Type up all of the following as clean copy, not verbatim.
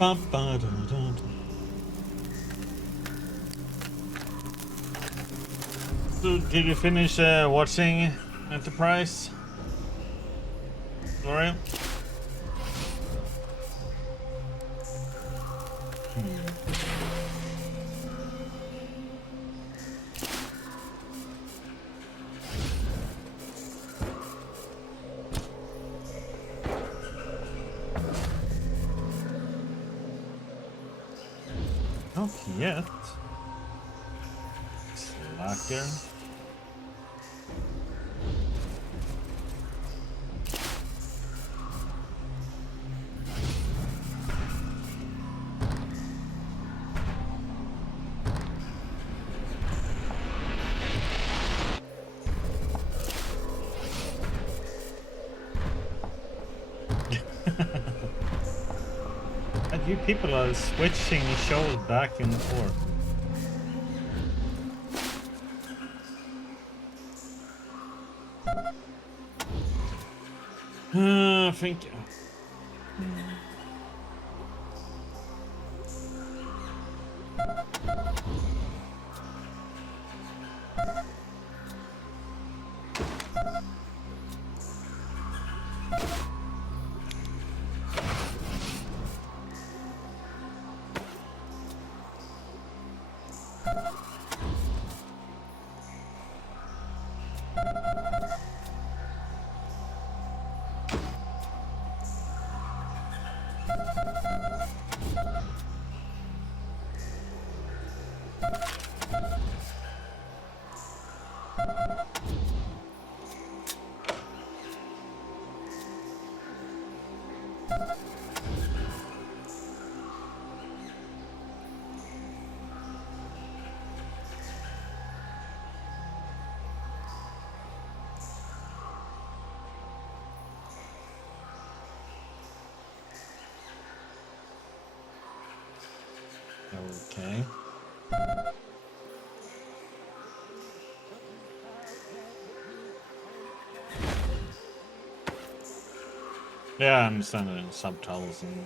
Bum, ba, da, da, da. So, did you finish watching Enterprise? Gloria? Not yet. Slacker. And you people are switching shows back and forth. Thank you. Okay. Yeah, I understand it in subtitles and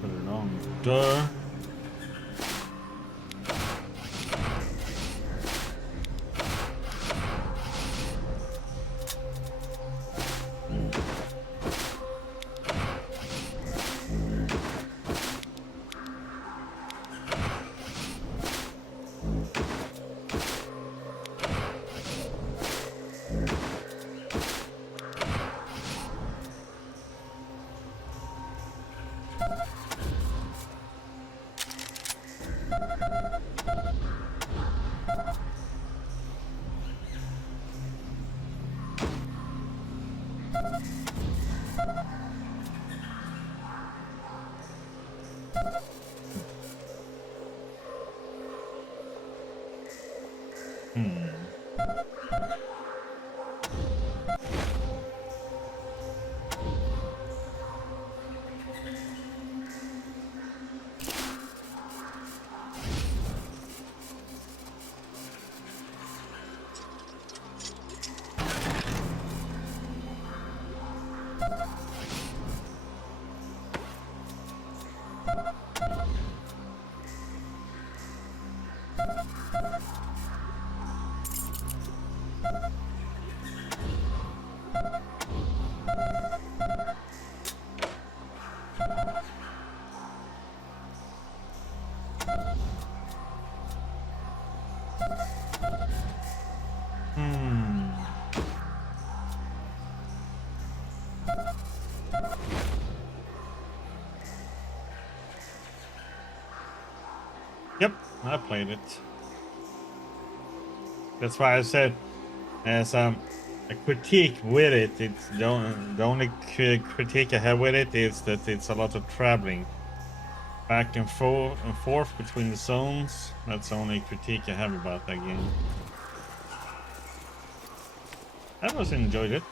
put it on. Duh. Yep, I played it. That's why I said there's a critique with it. It's the only critique I have with it is that it's a lot of traveling back and forth between the zones. That's the only critique I have about that game. I was enjoyed it.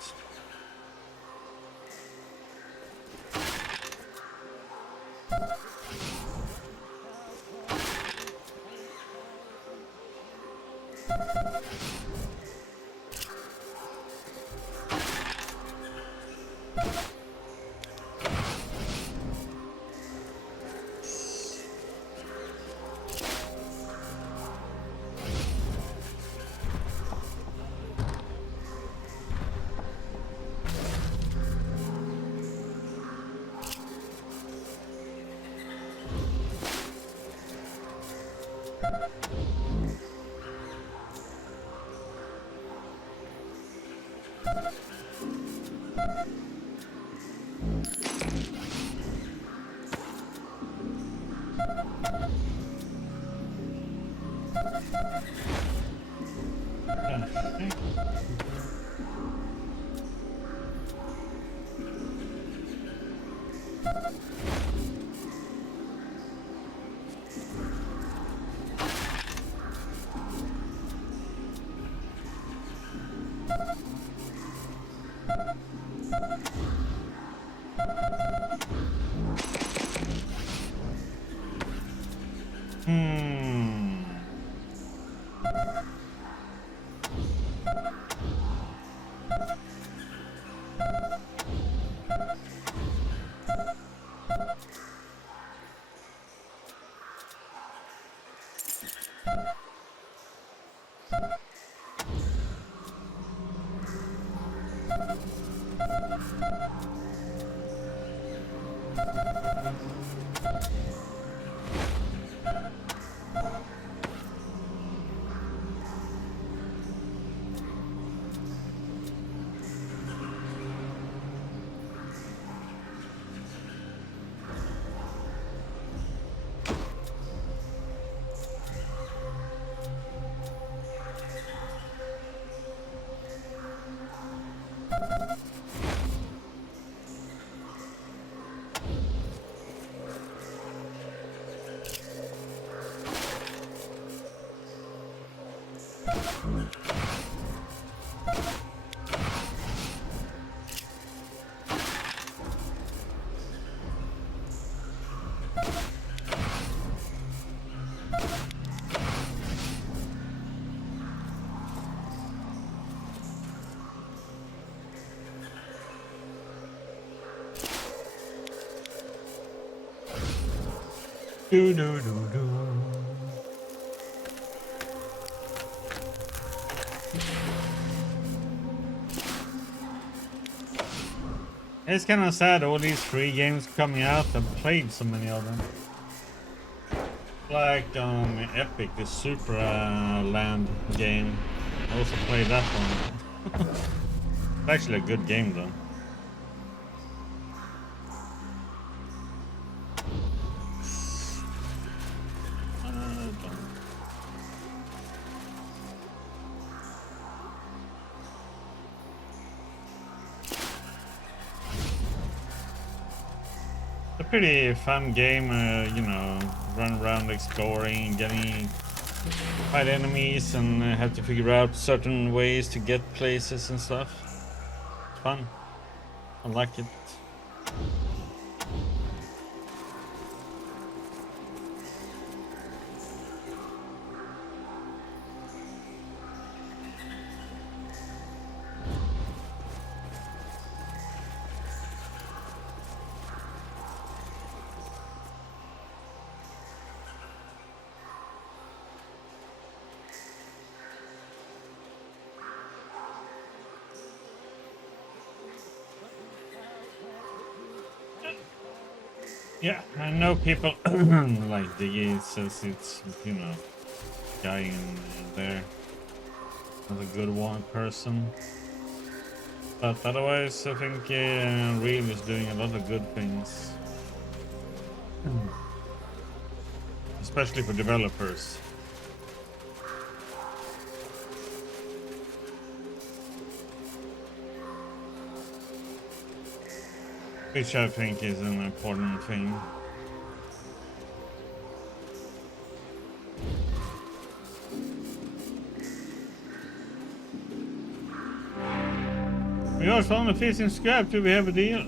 Do do do do. It's kind of sad all these free games coming out. I've played so many of them. Like Epic, the Super Land game. I also played that one. It's actually a good game though. Pretty fun game, you know, run around exploring, getting fight enemies, and have to figure out certain ways to get places and stuff. It's fun. I like it. Yeah, I know people like Diggy says it's, you know, guy in there, not a good one person. But otherwise, I think Real is doing a lot of good things. Especially for developers. Which I think is an important thing. We are found a fish in scrap. Do we have a deal?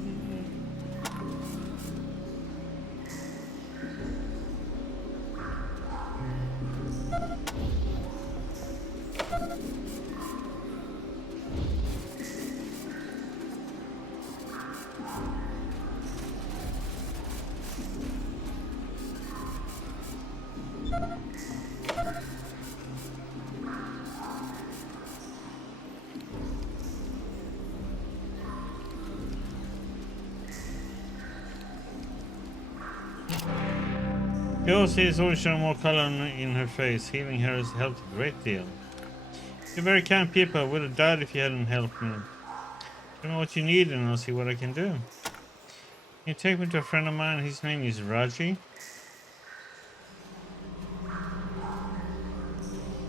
Josie is always showing more color in her face. Healing her has helped a great deal. You're very kind people. I would have died if you hadn't helped me. You know what you need and I'll see what I can do. Can you take me to a friend of mine? His name is Raji.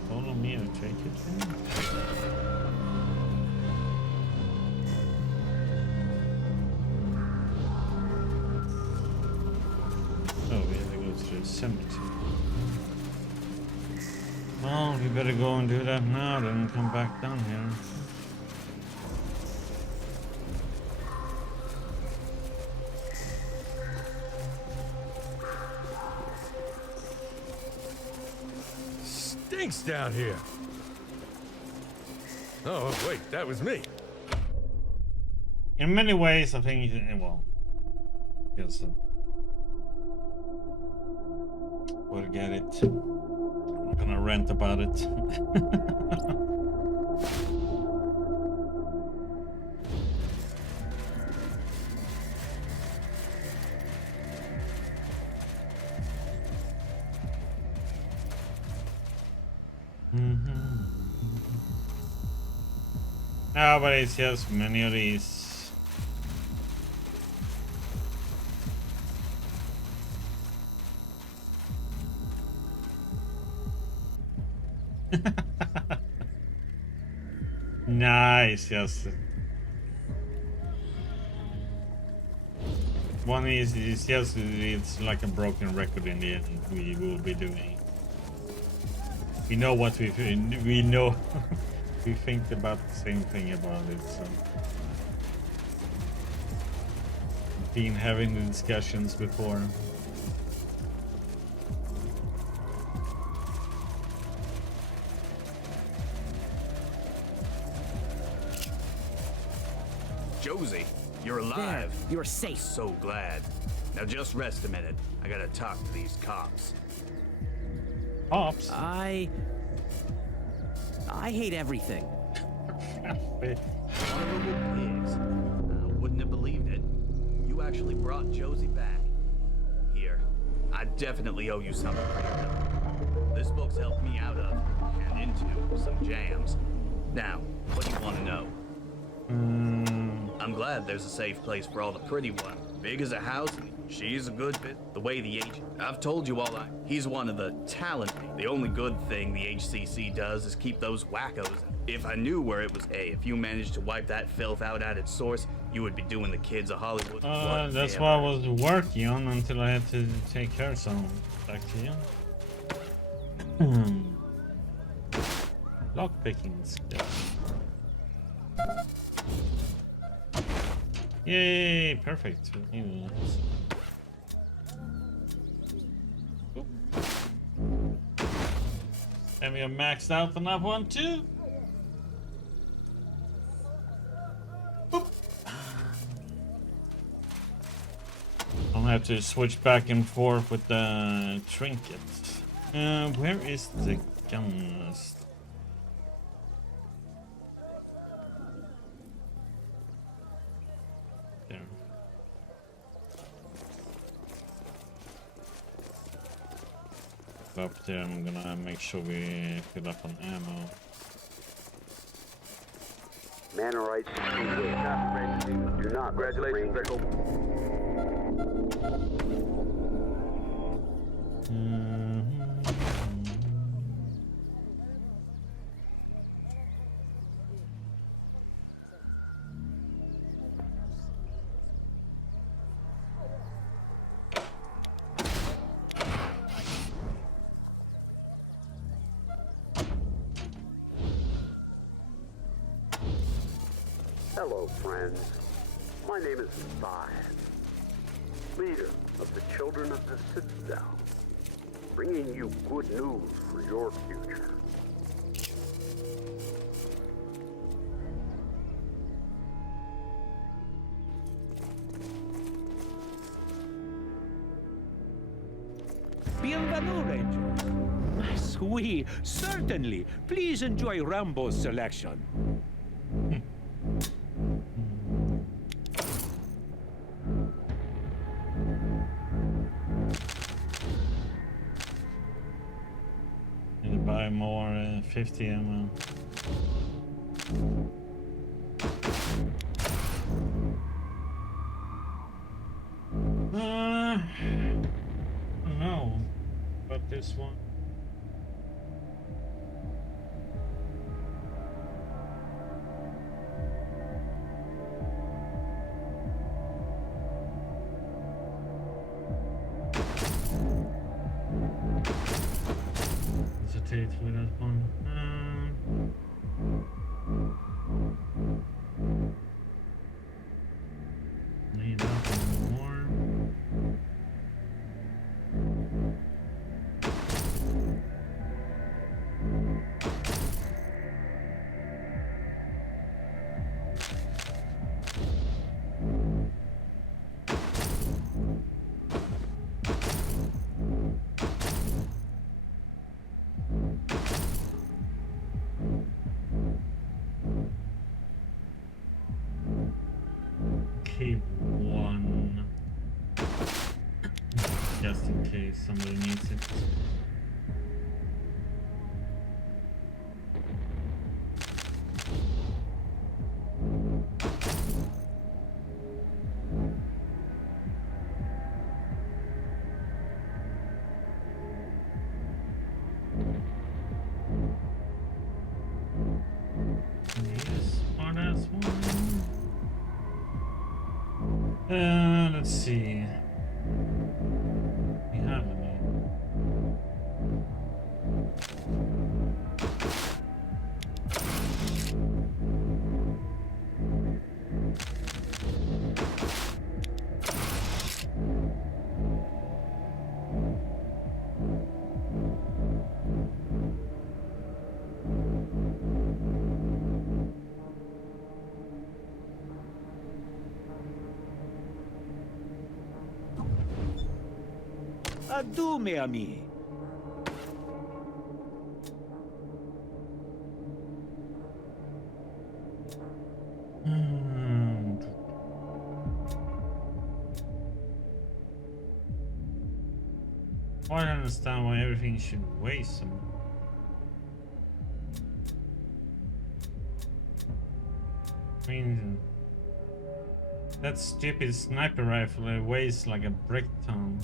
Follow me, I'll take you to him. Oh, we have to go through the cemetery. Well, we better go and do that now, then come back down here. Stinks down here. Oh, wait, that was me. In many ways, I think, well, yes, forget it. I'm gonna rant about it. No, but it's just many of these. Nice, yes. One is just it's like a broken record in the end. We will be doing. We know what we know. We think about the same thing about it. So, been having the discussions before. Josie, you're alive. There, you're safe. So glad. Now just rest a minute. I gotta talk to these cops. Ops. I hate everything. Honorable pigs. I wouldn't have believed it. You actually brought Josie back. Here, I definitely owe you something for your help. This book's helped me out of and into some jams. Now, what do you want to know? I'm glad there's a safe place for all the pretty ones. Big as a house, and she's a good fit. The way the I've told you all he's one of the talent. The only good thing the HCC does is keep those wackos. If I knew where it was, if you managed to wipe that filth out at its source, you would be doing the kids of Hollywood. That's what I was working on until I had to take care of some. Back to you. Lockpicking stuff. Yay, perfect. And we are maxed out on that one too. Boop. I'll have to switch back and forth with the trinkets. Where is the gun? There. Up there, I'm gonna make sure we fill up on ammo. Manorites, do not. Congratulations, Echo. Hello, friends. My name is Messiah, leader of the Children of the Citadel, bringing you good news for your future. Bienvenue, Rangers. Oui, certainly. Please enjoy Rambo's selection. Need to buy more 50 ammo. No, but this one. Hesitate with that one. Need that one more. Keep one. Just in case somebody needs it. Yes, oh, that's one. Let's see. We have any. Adieu, mes amis. I don't understand why everything should weigh so much. I mean, that stupid sniper rifle weighs like a brick ton.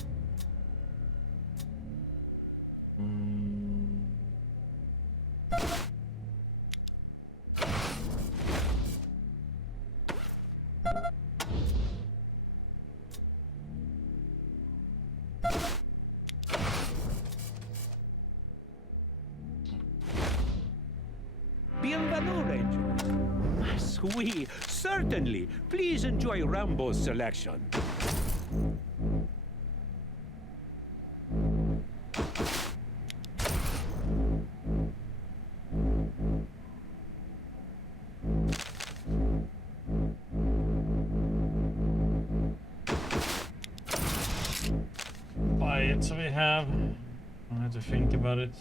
Bienvenue, Rangers. Oui, certainly. Please enjoy Rambo's selection. Buy it so we have. I have to think about it.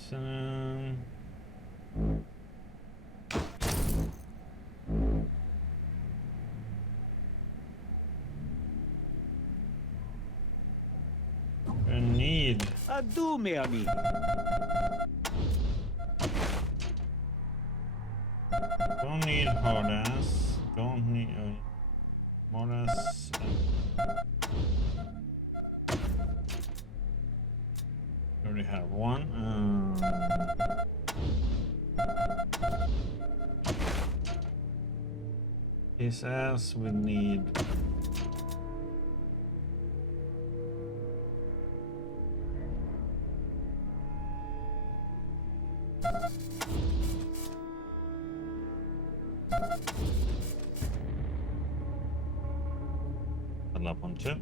I need. Adieu, mes amis. Don't need hard ass. Don't need hard ass. Already have one. His ass we need. level up on too.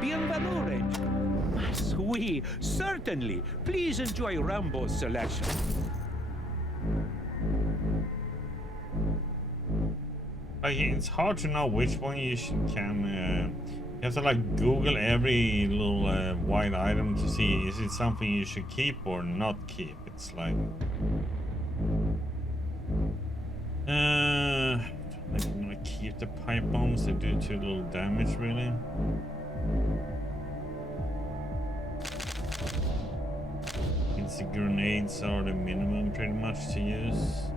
Bienvenu, Ranger. Mas oui, certainly. Please enjoy Rambo's selection. Like, it's hard to know which one you can. You have to like Google every little white item to see is it something you should keep or not keep. It's like I don't want to keep the pipe bombs. They do too little damage, really. It's the grenades are the minimum, pretty much, to use.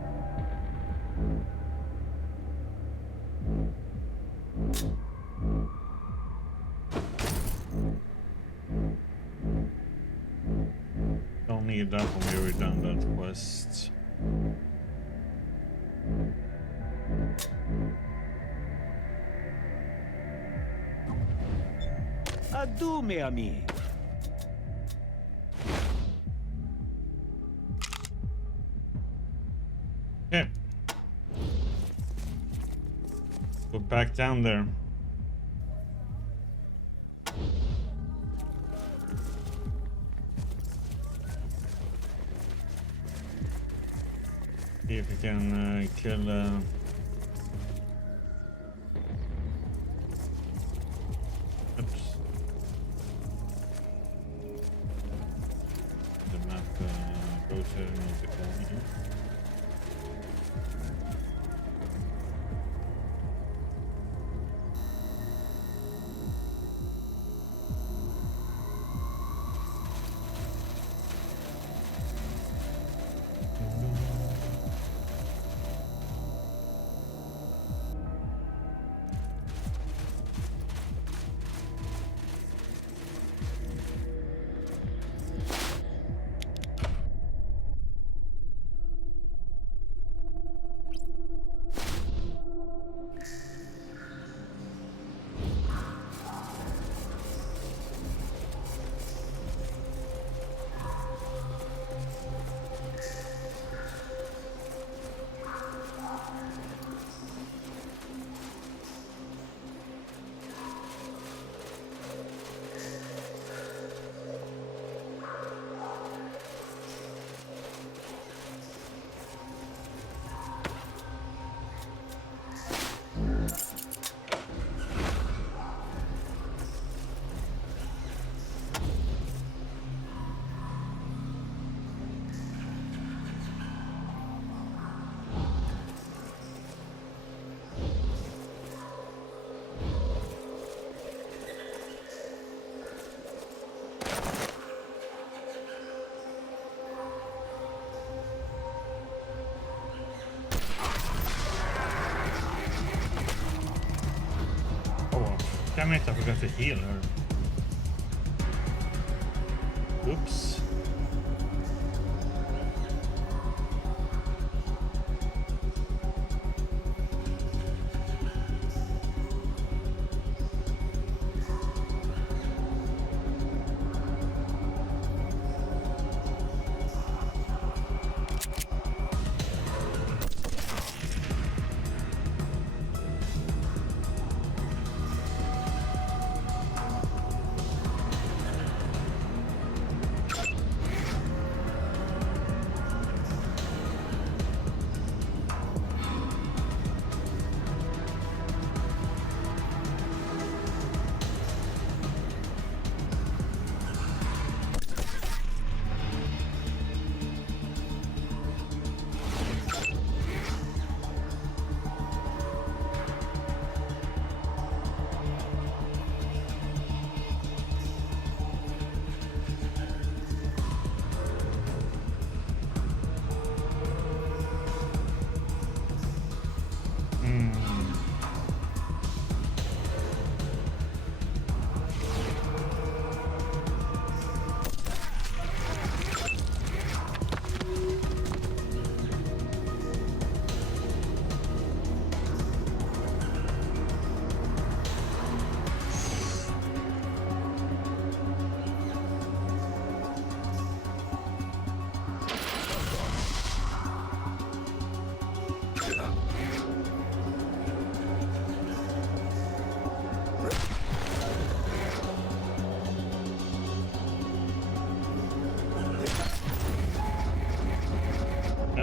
Don't need that when we're done that quest. Adieu, mes amis. Okay. Go back down there. See if we can kill oops. The map goes music. Damn it, I forgot to heal her. Oops.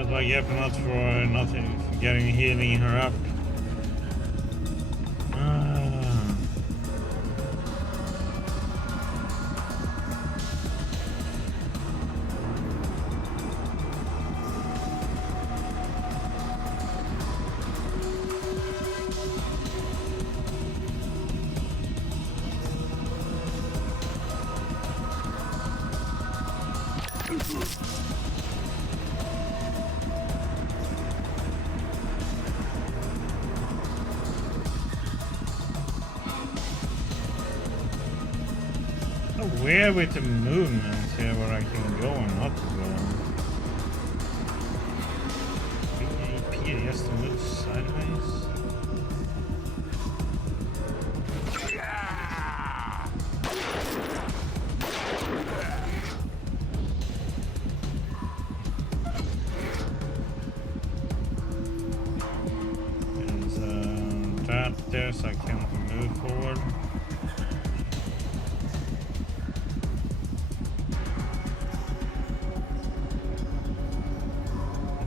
Goodbye, Yep, not for nothing, for getting healing her up. Where with the movement here where I can go and not go. AP, he has to move sideways. There's a trap there so I can't move forward.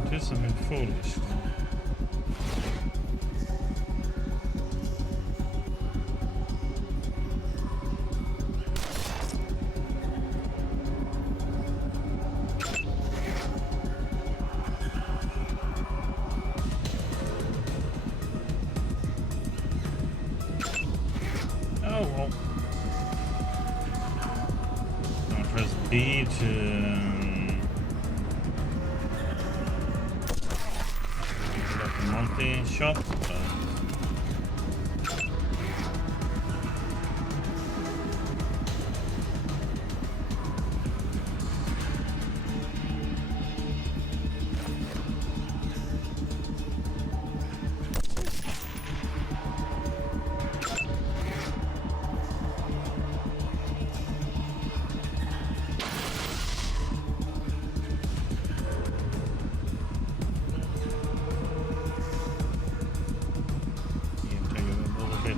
Do something foolish. Oh well. I'll press B to multi-shot.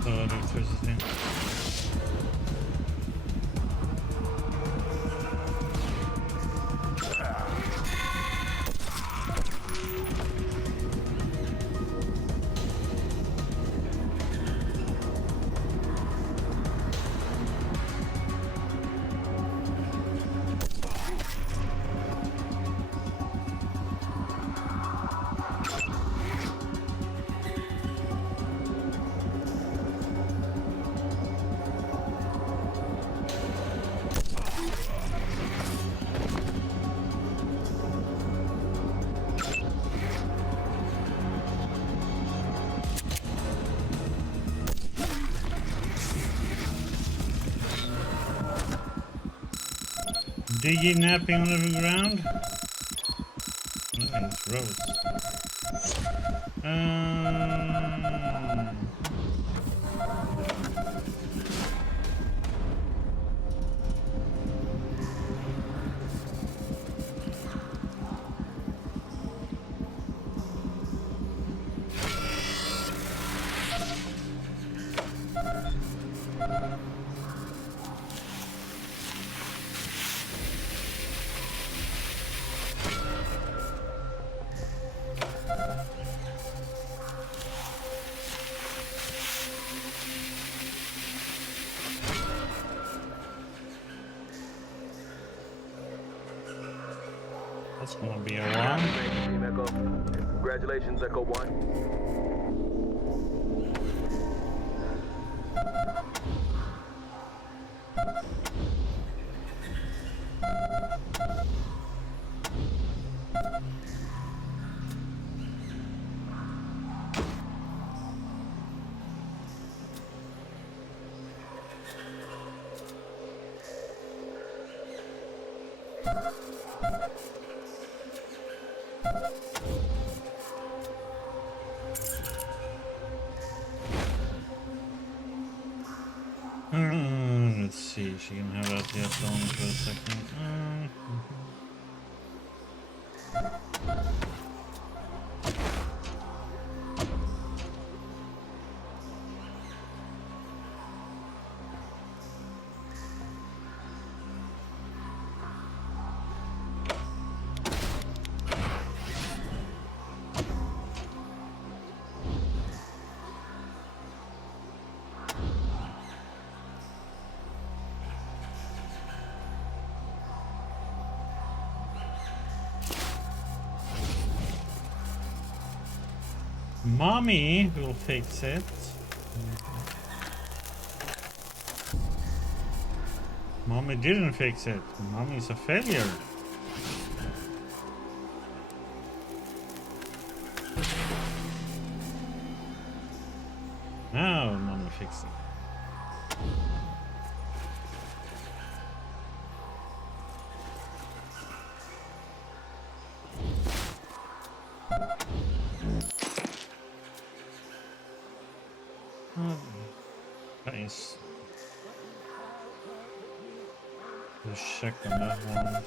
Electricity. Diggy napping on the ground. Oh, it's Rose. That's gonna be a while. Team Echo. Congratulations, Echo 1. Let's see, she can have that yet on for a second. Mommy will fix it. Mommy didn't fix it. Mommy's a failure. Now Mommy fixed it. Nice. Just check on that one.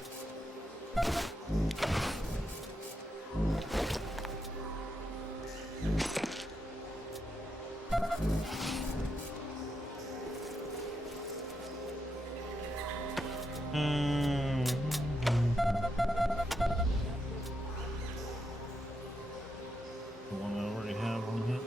The one I already have on here.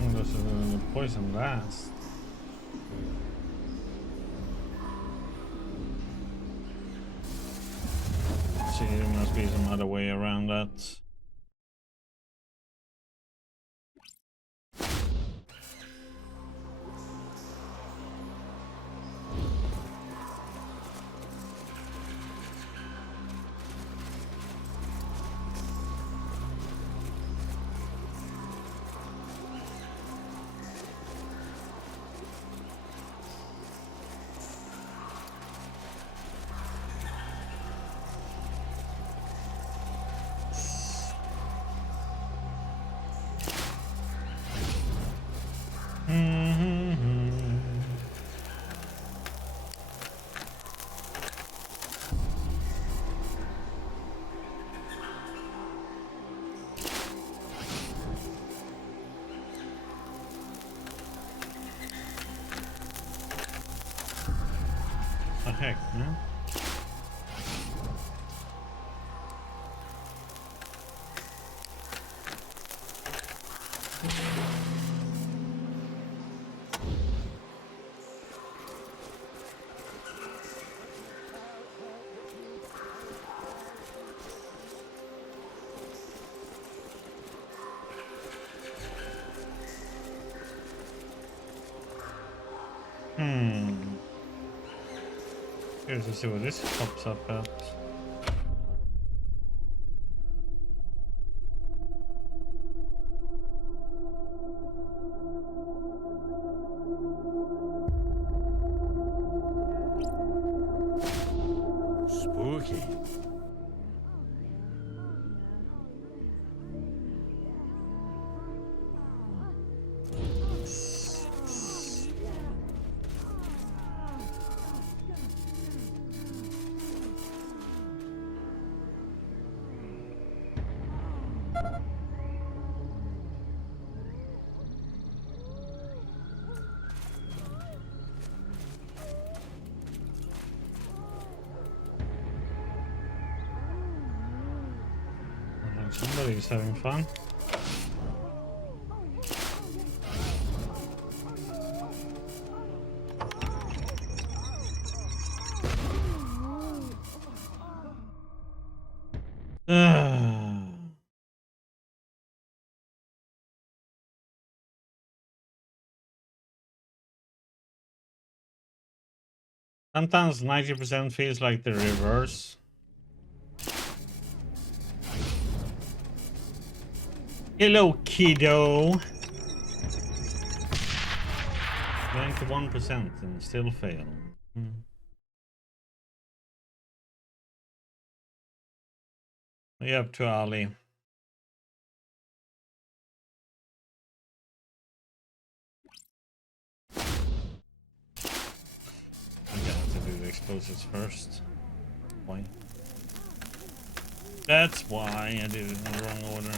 Oh, this is the poison last. See, there must be some other way around that. The heck, man? Curious to see what this pops up at. Spooky. Somebody's having fun. Sometimes 90% feels like the reverse. Hello, kiddo. 91% and still fail. What are you up to, Ali? suppose it's first. Why? That's why I did it in the wrong order.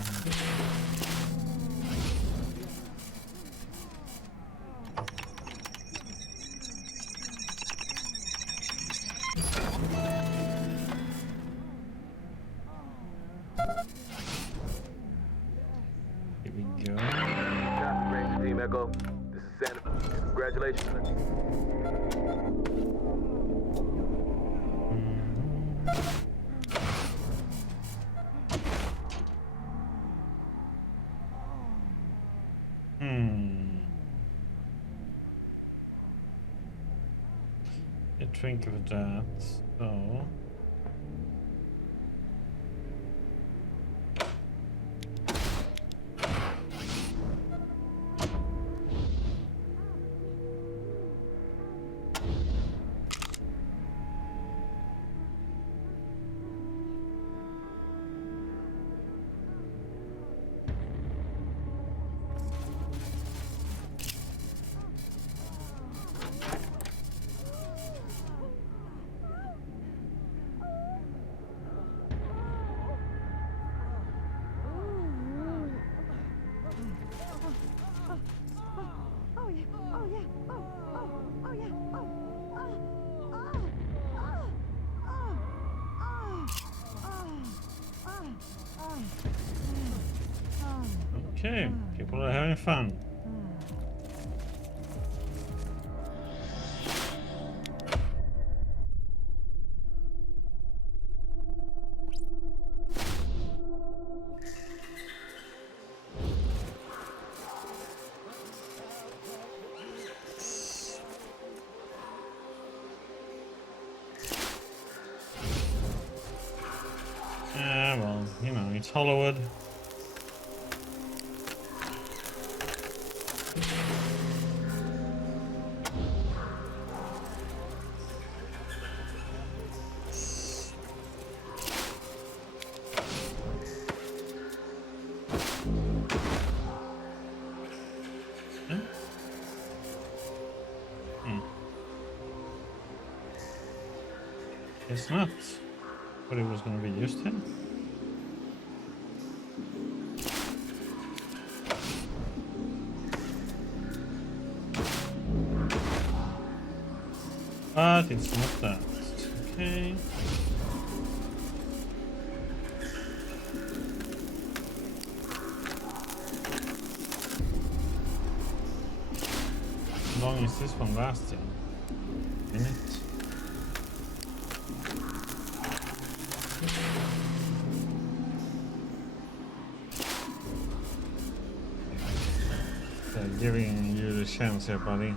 Here we go. Ranger Team Echo, this is Santa. Congratulations. Think of that, so okay, people are having fun. Well, you know, it's Hollywood. It's not what it was going to be used in. But it's not that. Okay. How long is this one lasting? A minute? Giving you the chance here, buddy.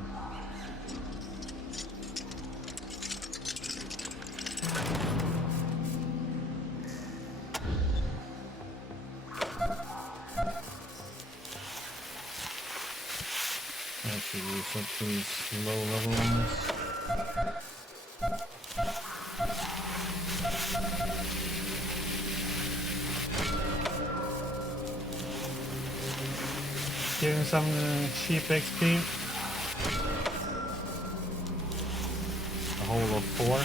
Actually, use up these low level ones. Giving some cheap XP. A whole of 4.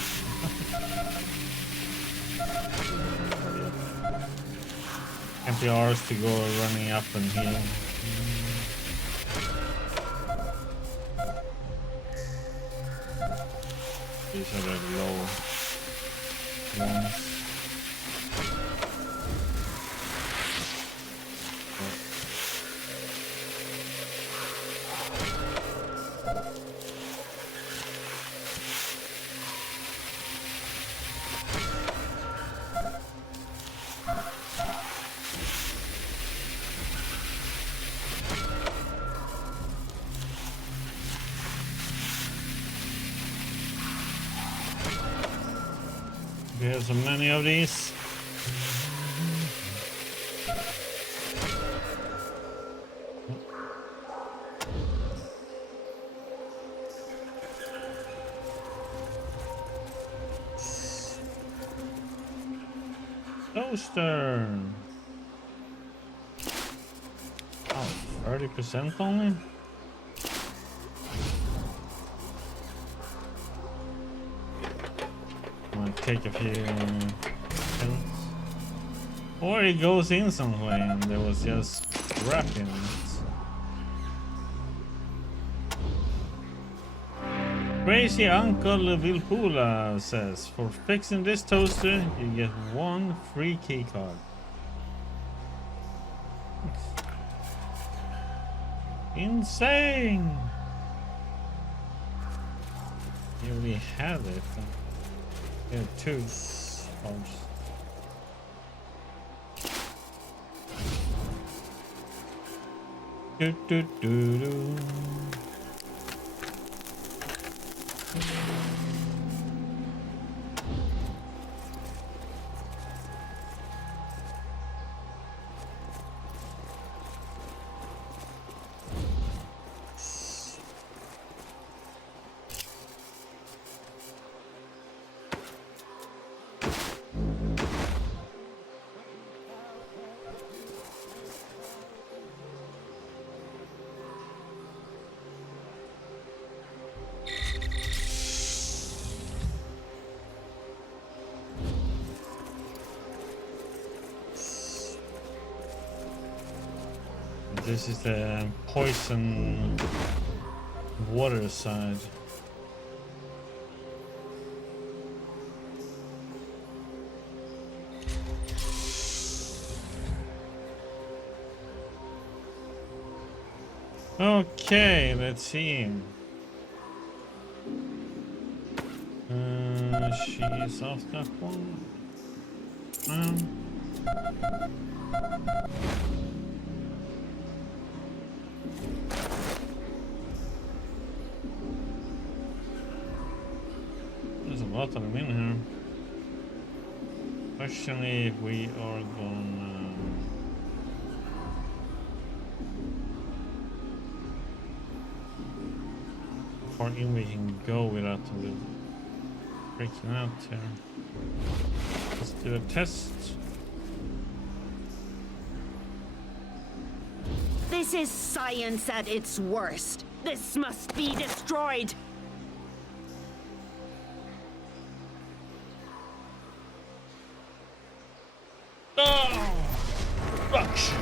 NPRs to go running up and healing. These are the low ones. We have so many of these. Toaster. Oh, 30% only? Might take a few kills. Or he goes in somewhere and there was just crap in it. Crazy Uncle Vilpula says, for fixing this toaster, you get 1 free key card. Insane! You already have it. Yeah, 2 cards. Do do do do. This is the poison water side. Okay, let's see. She is off that one. There's a lot of them in here. Question if we are gonna... How far in we can go without them freaking out here. Let's do a test. This is science at its worst. This must be destroyed. Destruction.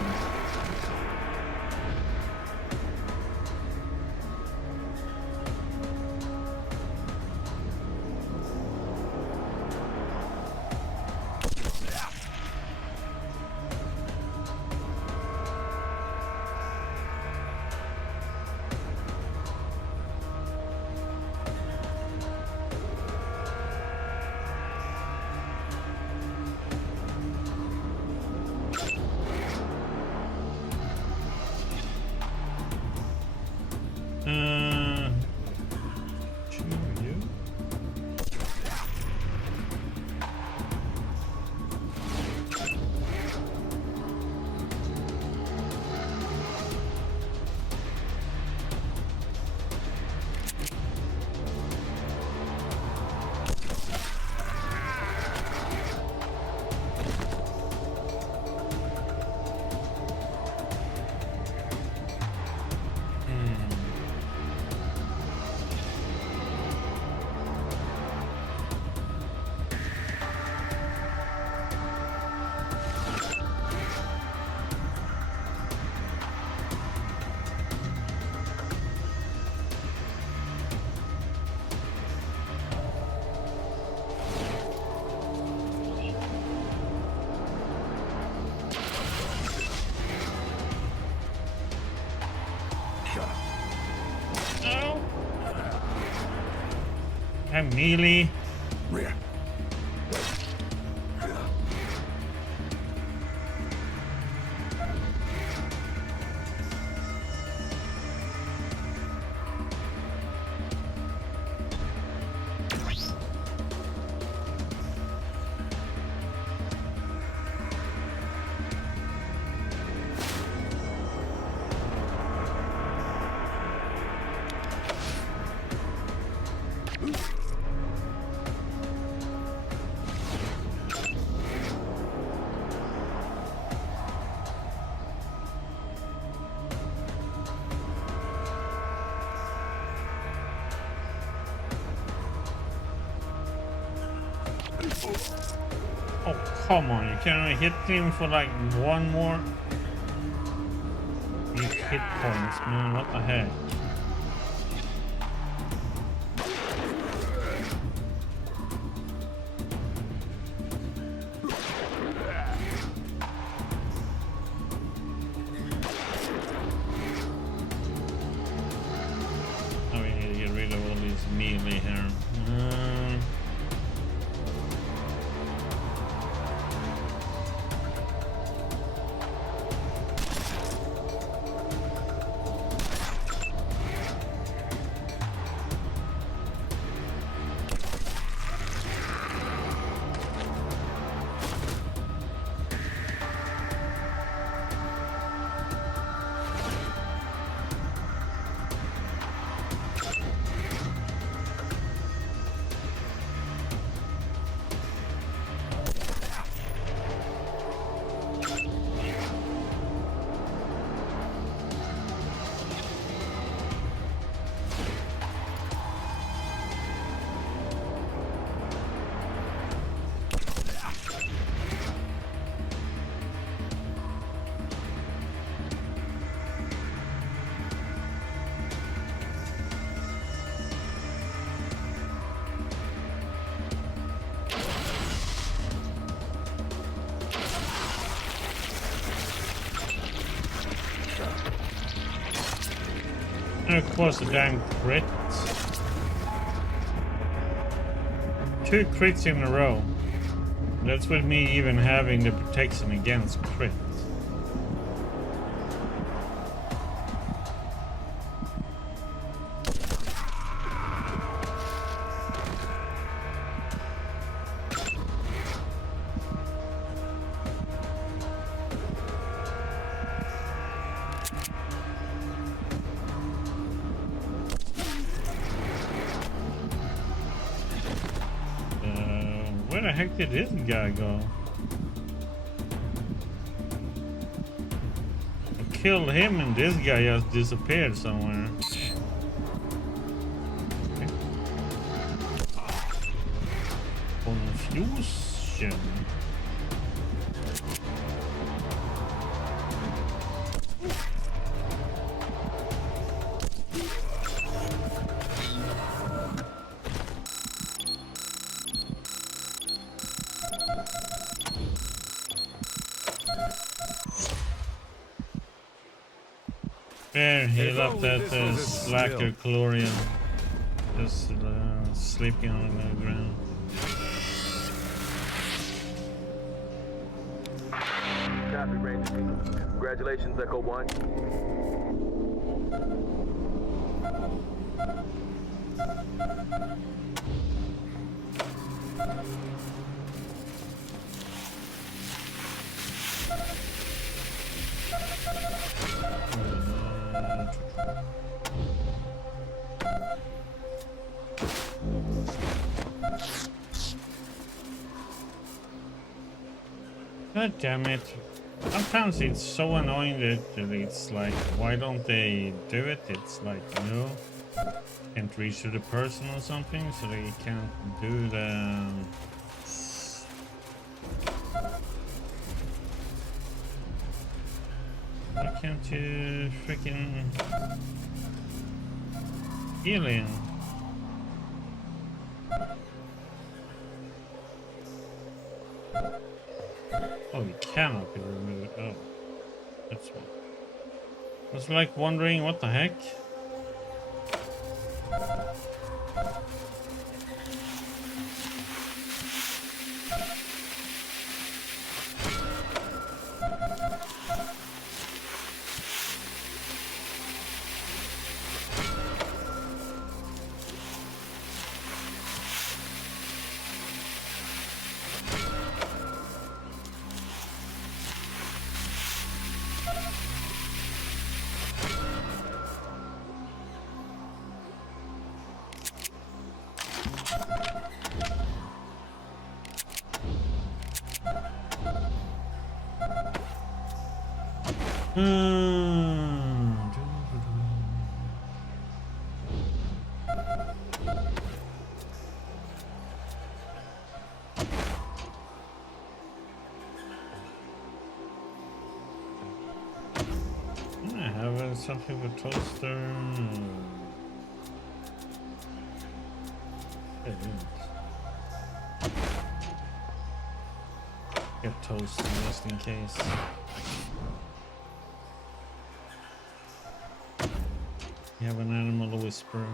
I'm melee. Oh, come on. You can't hit him for like one more hit points, man. What the heck? Oh, we need to get rid of all these melee here. And of course, the damn crit. 2 crits in a row. That's with me even having the protection against crit. Where the heck did this guy go? I killed him and this guy just disappeared somewhere. Okay. Confusion. There, he left that slacker Chlorian just sleeping on the ground. Copy, Ranger team. Congratulations, Echo 1. God damn it. Sometimes it's so annoying that it's like, why don't they do it? It's like, no, can't reach to the person or something, so they can't do the... Why can't you freaking heal him? Oh, he cannot be removed. Oh, that's one. I was like wondering what the heck. something with toaster. It is. Get toast just in case. You have an animal whisperer.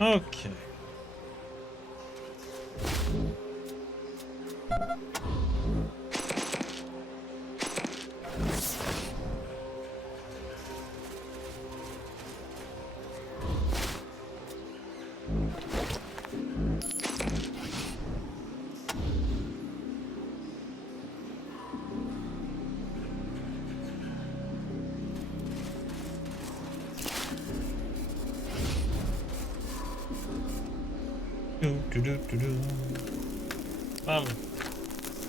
Okay. Well,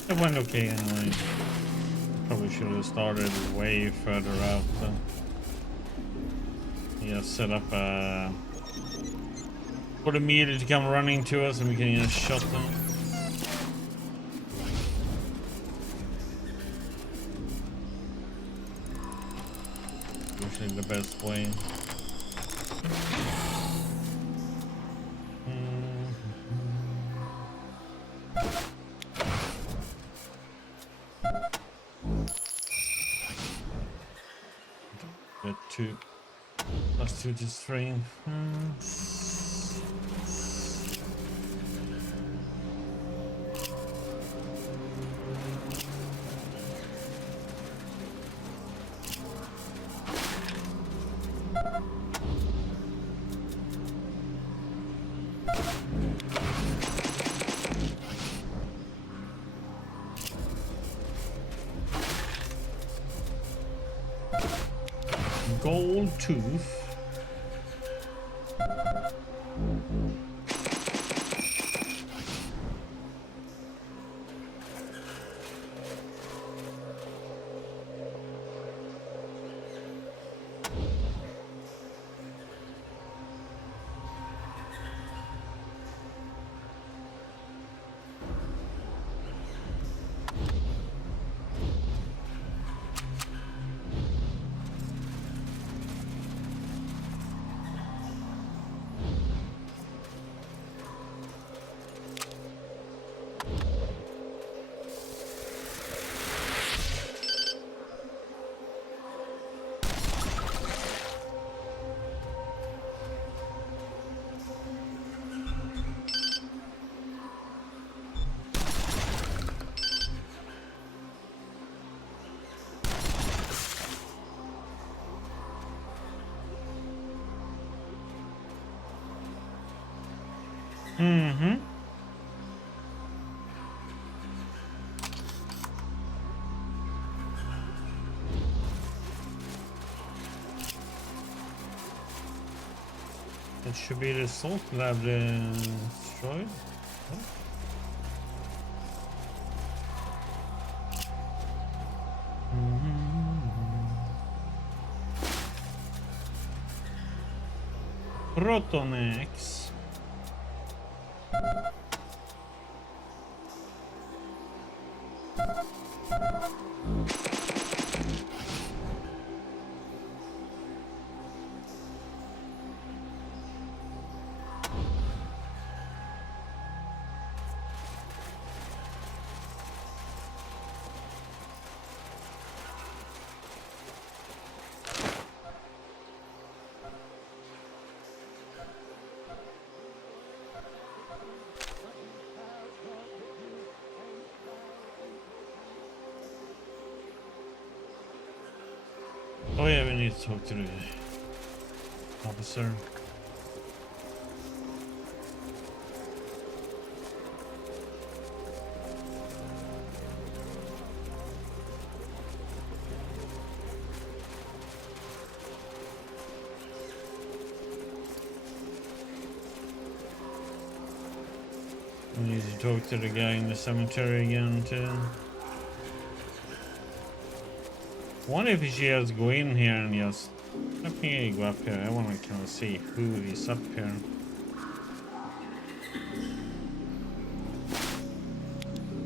it went okay anyway. Probably should have started way further out. Yeah, set up for the meter to come running to us and we can just shut them. Usually the best way. +2 to strength. Gold tooth. Mm-hmm. It should be the salt lab destroyed. Oh. Protonex. Oh yeah, we need to talk to the officer. need to talk to the guy in the cemetery again too. Wonder if you should just go in here and just let me go up here. I want to kind of see who is up here.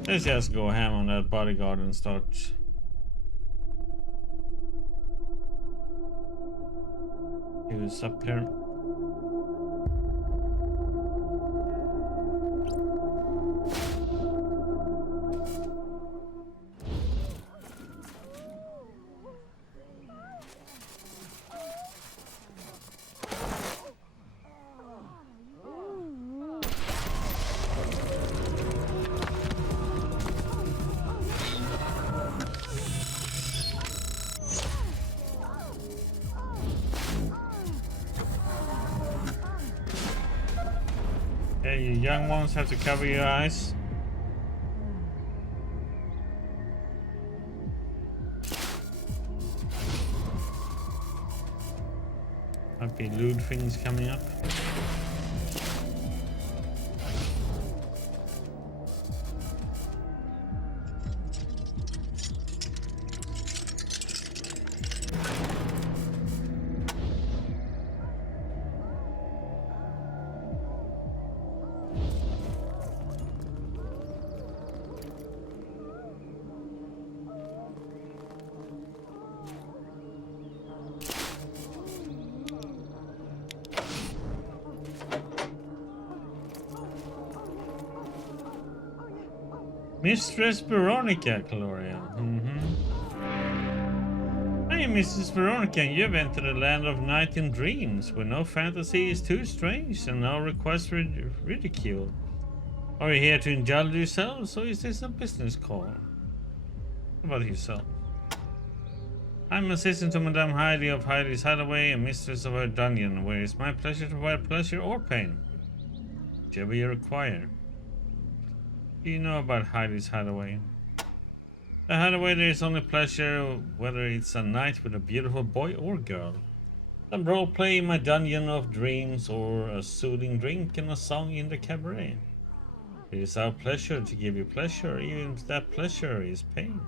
Let's just go ham on that bodyguard and start. Who's up here? Okay, you young ones have to cover your eyes. Might be lewd things coming up. Mistress Veronica, Gloria. Hey, Mrs. Veronica, you have entered the land of night and dreams, where no fantasy is too strange and no request ridiculed. Are you here to indulge yourselves, or is this a business call? What about yourself? I'm assistant to Madame Heidi of Heidi's Hideaway and mistress of her dungeon, where it's my pleasure to provide pleasure or pain, whichever you require. Do you know about Heidi's Hideaway? The Hideaway, there is only pleasure, whether it's a night with a beautiful boy or girl, some roleplay in my dungeon of dreams, or a soothing drink and a song in the cabaret. It is our pleasure to give you pleasure, even if that pleasure is pain.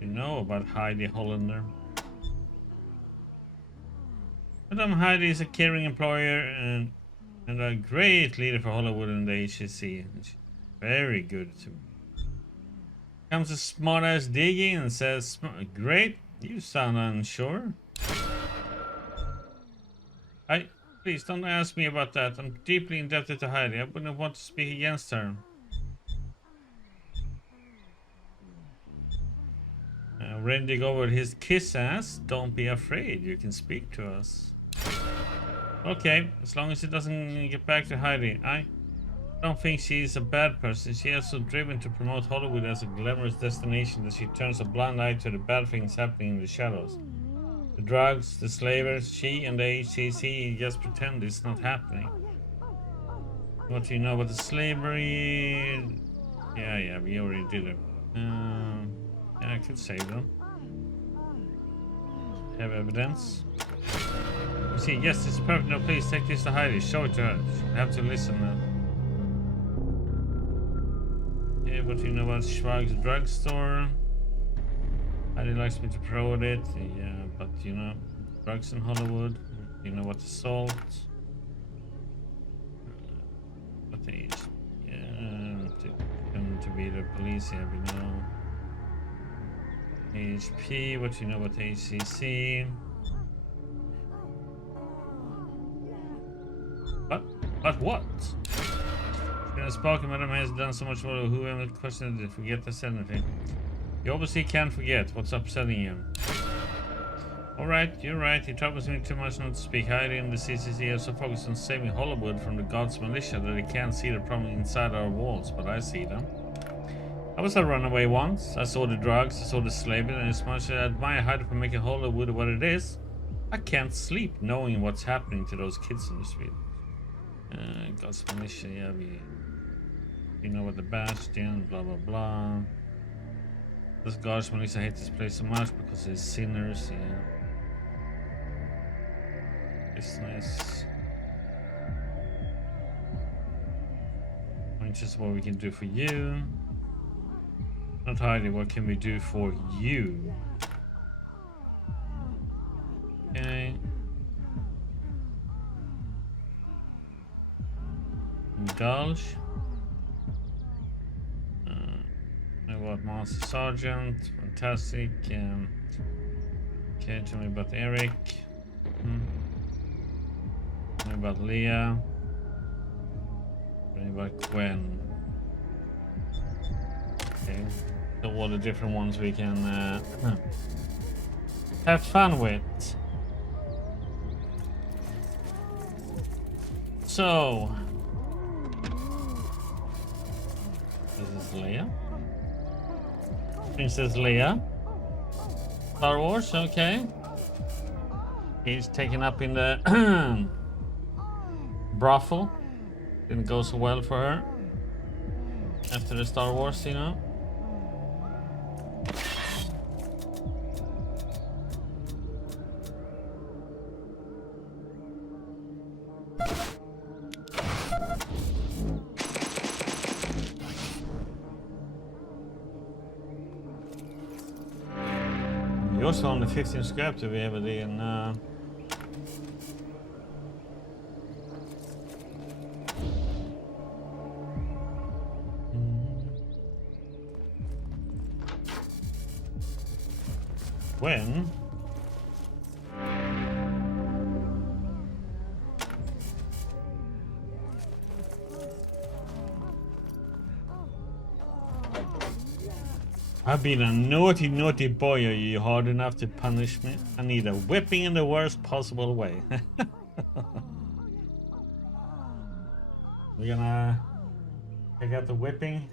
You know about Heidi Hollander. Madame Heidi is a caring employer and a great leader for Hollywood and the HCC. She's very good to me. Comes a smart ass digging and says, "Great, you sound unsure." Please don't ask me about that. I'm deeply indebted to Heidi. I wouldn't want to speak against her. Rendig over his kiss ass. Don't be afraid. You can speak to us. Okay, as long as it doesn't get back to Heidi. I don't think she's a bad person. She is so driven to promote Hollywood as a glamorous destination that she turns a blind eye to the bad things happening in the shadows. The drugs, the slavers, she and the HCC just pretend it's not happening. What do you know about the slavery? Yeah, we already did it. Yeah, I could save them. Have evidence? You see, yes, it's perfect. No, please take this to Heidi. Show it to her. I have to listen now. Yeah, what do you know about Schwag's drugstore? Heidi likes me to promote it. Yeah, but you know, drugs in Hollywood. You know what assault? What age? Yeah, to be the police. Yeah, we know. HP. What do you know about HCC? But what? She has spoken, Madam has done so much for whoever questioned it. Forget to say anything. You obviously can't forget what's upsetting you. Alright, you're right. He troubles me too much not to speak. Heidi and the CCC are so focused on saving Hollywood from the God's militia that they can't see the problem inside our walls, but I see them. I was a runaway once. I saw the drugs, I saw the slavery, and as much as I admire Heidi for making Hollywood what it is, I can't sleep knowing what's happening to those kids in the street. God's militia, yeah, you know what the Bastion, blah blah blah. Those God's militia hate this place so much because they're sinners, yeah. Business. which is what we can do for you. Not hardly, what can we do for you? Okay. Indulge. What Master Sergeant? Fantastic. Okay, tell me about Eric. Tell me about Leah. Tell me about Gwen. Okay. So all the different ones we can have fun with. So this is Leah. Princess Leia. Star Wars, okay. He's taken up in the brothel. Didn't go so well for her after the Star Wars, you know. You're also on the 15 scrap to be able to when I've been a naughty, naughty boy. Are you hard enough to punish me? I need a whipping in the worst possible way. We're gonna take out the whipping.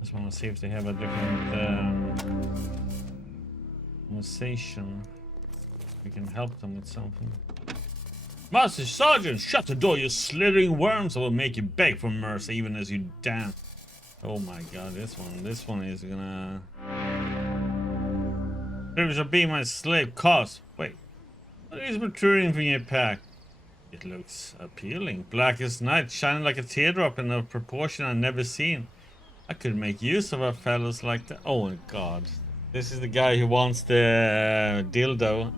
Just want to see if they have a different conversation. We can help them with something. Master Sergeant, shut the door, you slithering worms! I will make you beg for mercy even as you dance. Oh my god, this one is gonna... There shall be my slave cause. Wait, what is protruding from your pack? It looks appealing. Black as night, shining like a teardrop in a proportion I've never seen. I could make use of a fellows like that. Oh my god. This is the guy who wants the dildo.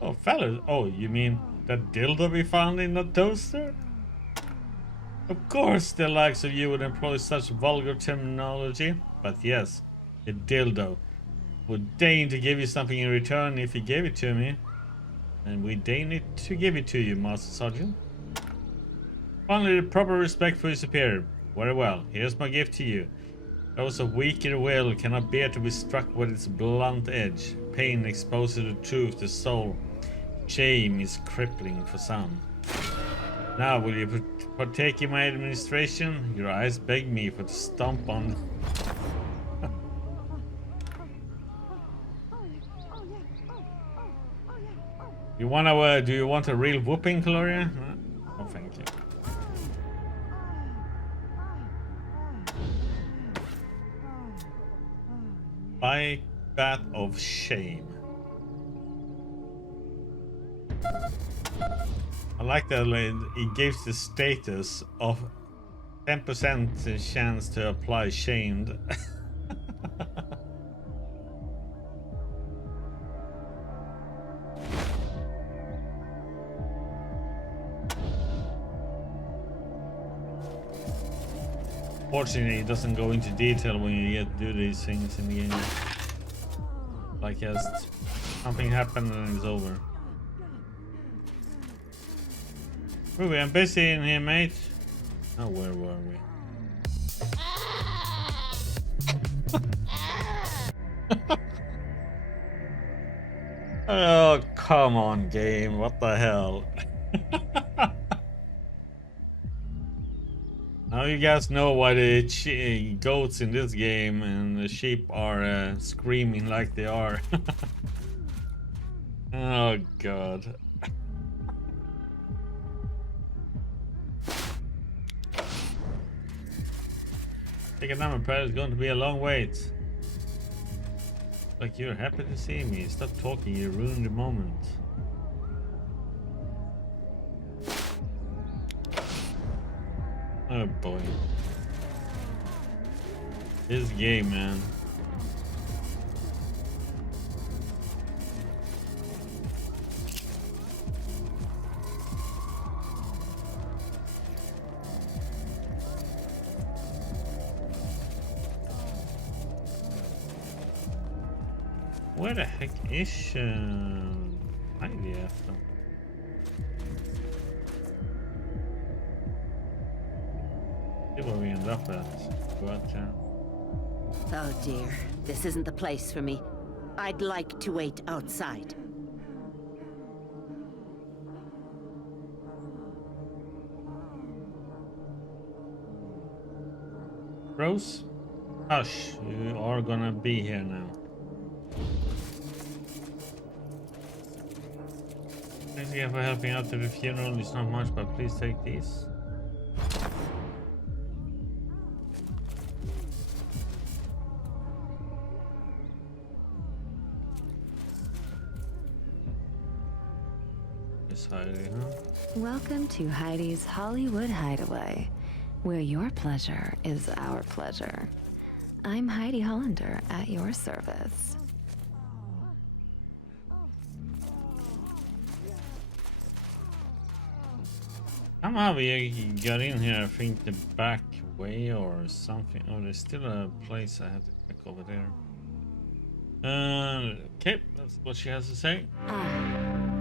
Oh, fellas. Oh, you mean that dildo we found in the toaster? Of course, the likes of you would employ such vulgar terminology. But yes, a dildo would deign to give you something in return if you gave it to me. And we deign it to give it to you, Master Sergeant. Finally, the proper respect for your superior. Very well, here's my gift to you. Those of weaker will cannot bear to be struck with its blunt edge. Pain exposes the truth, the soul. Shame is crippling for some. Now, will you partake in my administration? Your eyes beg me for to stomp on. Do you want a real whooping, Gloria? Oh, thank you. By bath of shame. I like that it gives the status of 10% chance to apply shamed. Fortunately, it doesn't go into detail when you get to do these things in the game. Like just something happened and it's over. Ruby, I'm busy in here, mate. Oh, where were we? Oh, come on, game. What the hell? Now you guys know why the goats in this game and the sheep are screaming like they are. Oh, God. Take a number, Pat. It's going to be a long wait. Like you're happy to see me. Stop talking, you ruined the moment. Oh boy. This game, man. Where the heck is Heidi after? See where we end up at. Gotcha. Oh dear, this isn't the place for me. I'd like to wait outside. Rose? Hush, you are gonna be here now. Thanks again for helping out to the funeral. It's not much, but please take these. It's Heidi, huh? Welcome to Heidi's Hollywood Hideaway, where your pleasure is our pleasure. I'm Heidi Hollander at your service. Somehow we got in here, I think the back way or something. Oh, there's still a place I have to check over there. Okay, that's what she has to say.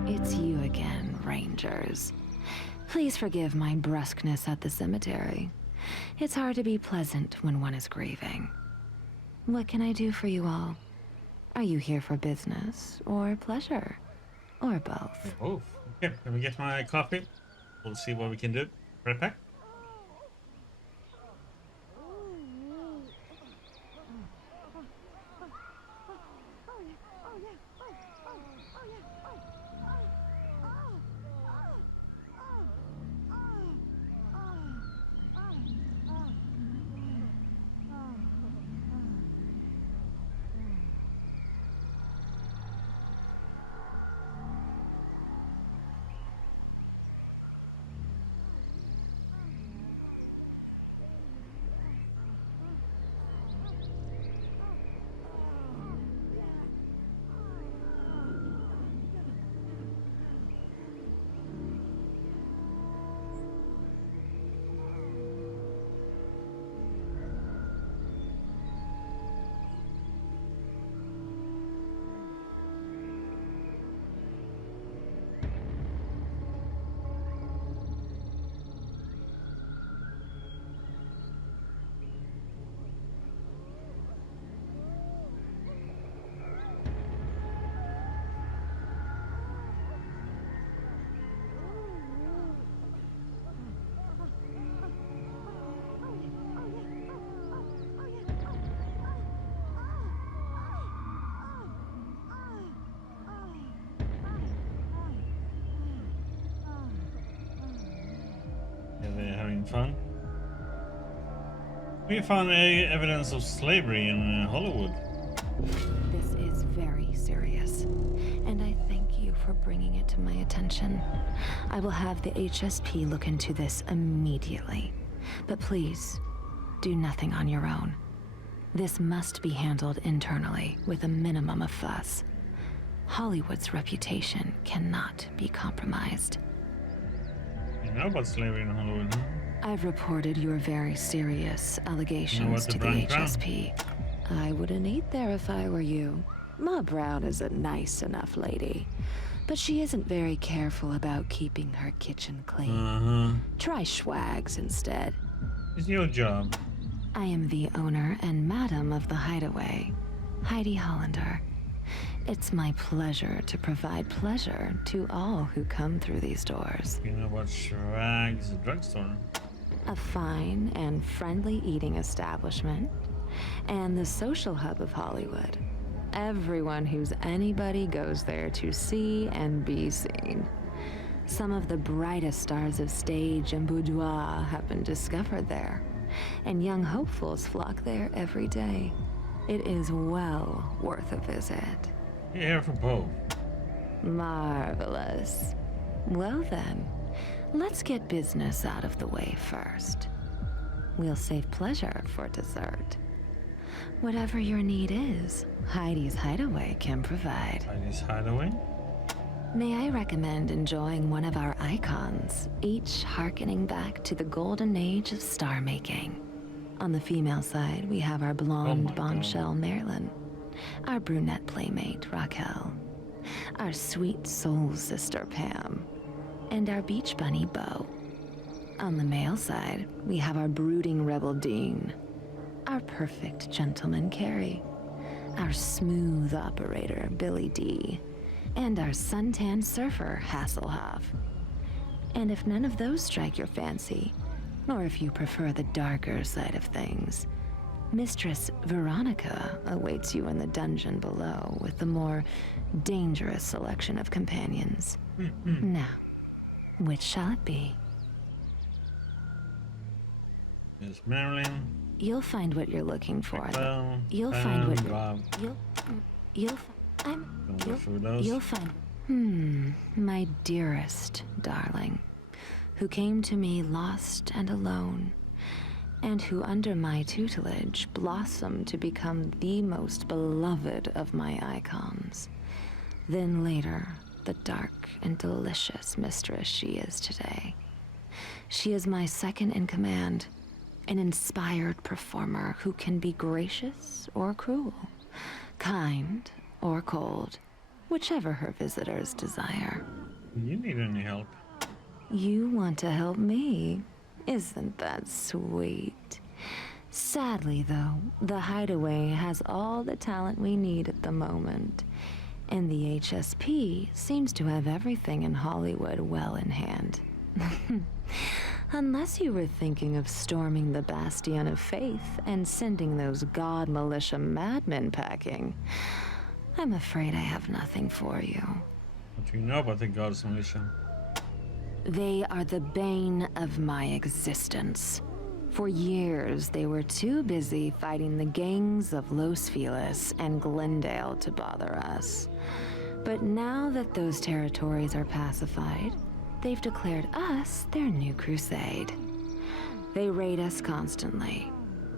It's you again, Rangers. Please forgive my brusqueness at the cemetery. It's hard to be pleasant when one is grieving. What can I do for you all? Are you here for business or pleasure? Or both? Oh, okay, let me get my coffee. We'll see what we can do. Right back. Are they having fun? We found evidence of slavery in Hollywood. This is very serious, and I thank you for bringing it to my attention. I will have the HSP look into this immediately. But please, do nothing on your own. This must be handled internally with a minimum of fuss. Hollywood's reputation cannot be compromised. You know about slavery in Hollywood, huh? I've reported your very serious allegations to the HSP. I wouldn't eat there if I were you. Ma Brown is a nice enough lady, but she isn't very careful about keeping her kitchen clean. Try Schwags instead. It's your job. I am the owner and madam of the Hideaway, Heidi Hollander. It's my pleasure to provide pleasure to all who come through these doors. You know what Schwag's drugstore? A fine and friendly eating establishment, and the social hub of Hollywood. Everyone who's anybody goes there to see and be seen. Some of the brightest stars of stage and boudoir have been discovered there, and young hopefuls flock there every day. It is well worth a visit. Here for Poe. Marvelous. Well then, let's get business out of the way first. We'll save pleasure for dessert. Whatever your need is, Heidi's Hideaway can provide. Heidi's Hideaway? May I recommend enjoying one of our icons, each hearkening back to the golden age of star making. On the female side, we have our blonde bombshell Marilyn, our brunette playmate Raquel, our sweet soul sister Pam, and our beach bunny Beau. On the male side, we have our brooding rebel Dean, our perfect gentleman Carrie, our smooth operator Billy D, and our suntan surfer Hasselhoff. And if none of those strike your fancy, or if you prefer the darker side of things, Mistress Veronica awaits you in the dungeon below with the more dangerous selection of companions. Now, which shall it be? There's Marilyn. You'll find what you're looking for. Well, You'll find what Bob. You'll find. My dearest darling, who came to me lost and alone, and who under my tutelage blossomed to become the most beloved of my icons. Then later, the dark and delicious mistress she is today. She is my second in command, an inspired performer who can be gracious or cruel, kind or cold, whichever her visitors desire. You need any help? You want to help me? Isn't that sweet? Sadly, though, the Hideaway has all the talent we need at the moment, and the HSP seems to have everything in Hollywood well in hand. Unless you were thinking of storming the Bastion of Faith and sending those God militia madmen packing, I'm afraid I have nothing for you. What do you know about the Gods Militia? They are the bane of my existence. For years, they were too busy fighting the gangs of Los Feliz and Glendale to bother us. But now that those territories are pacified, they've declared us their new crusade. They raid us constantly,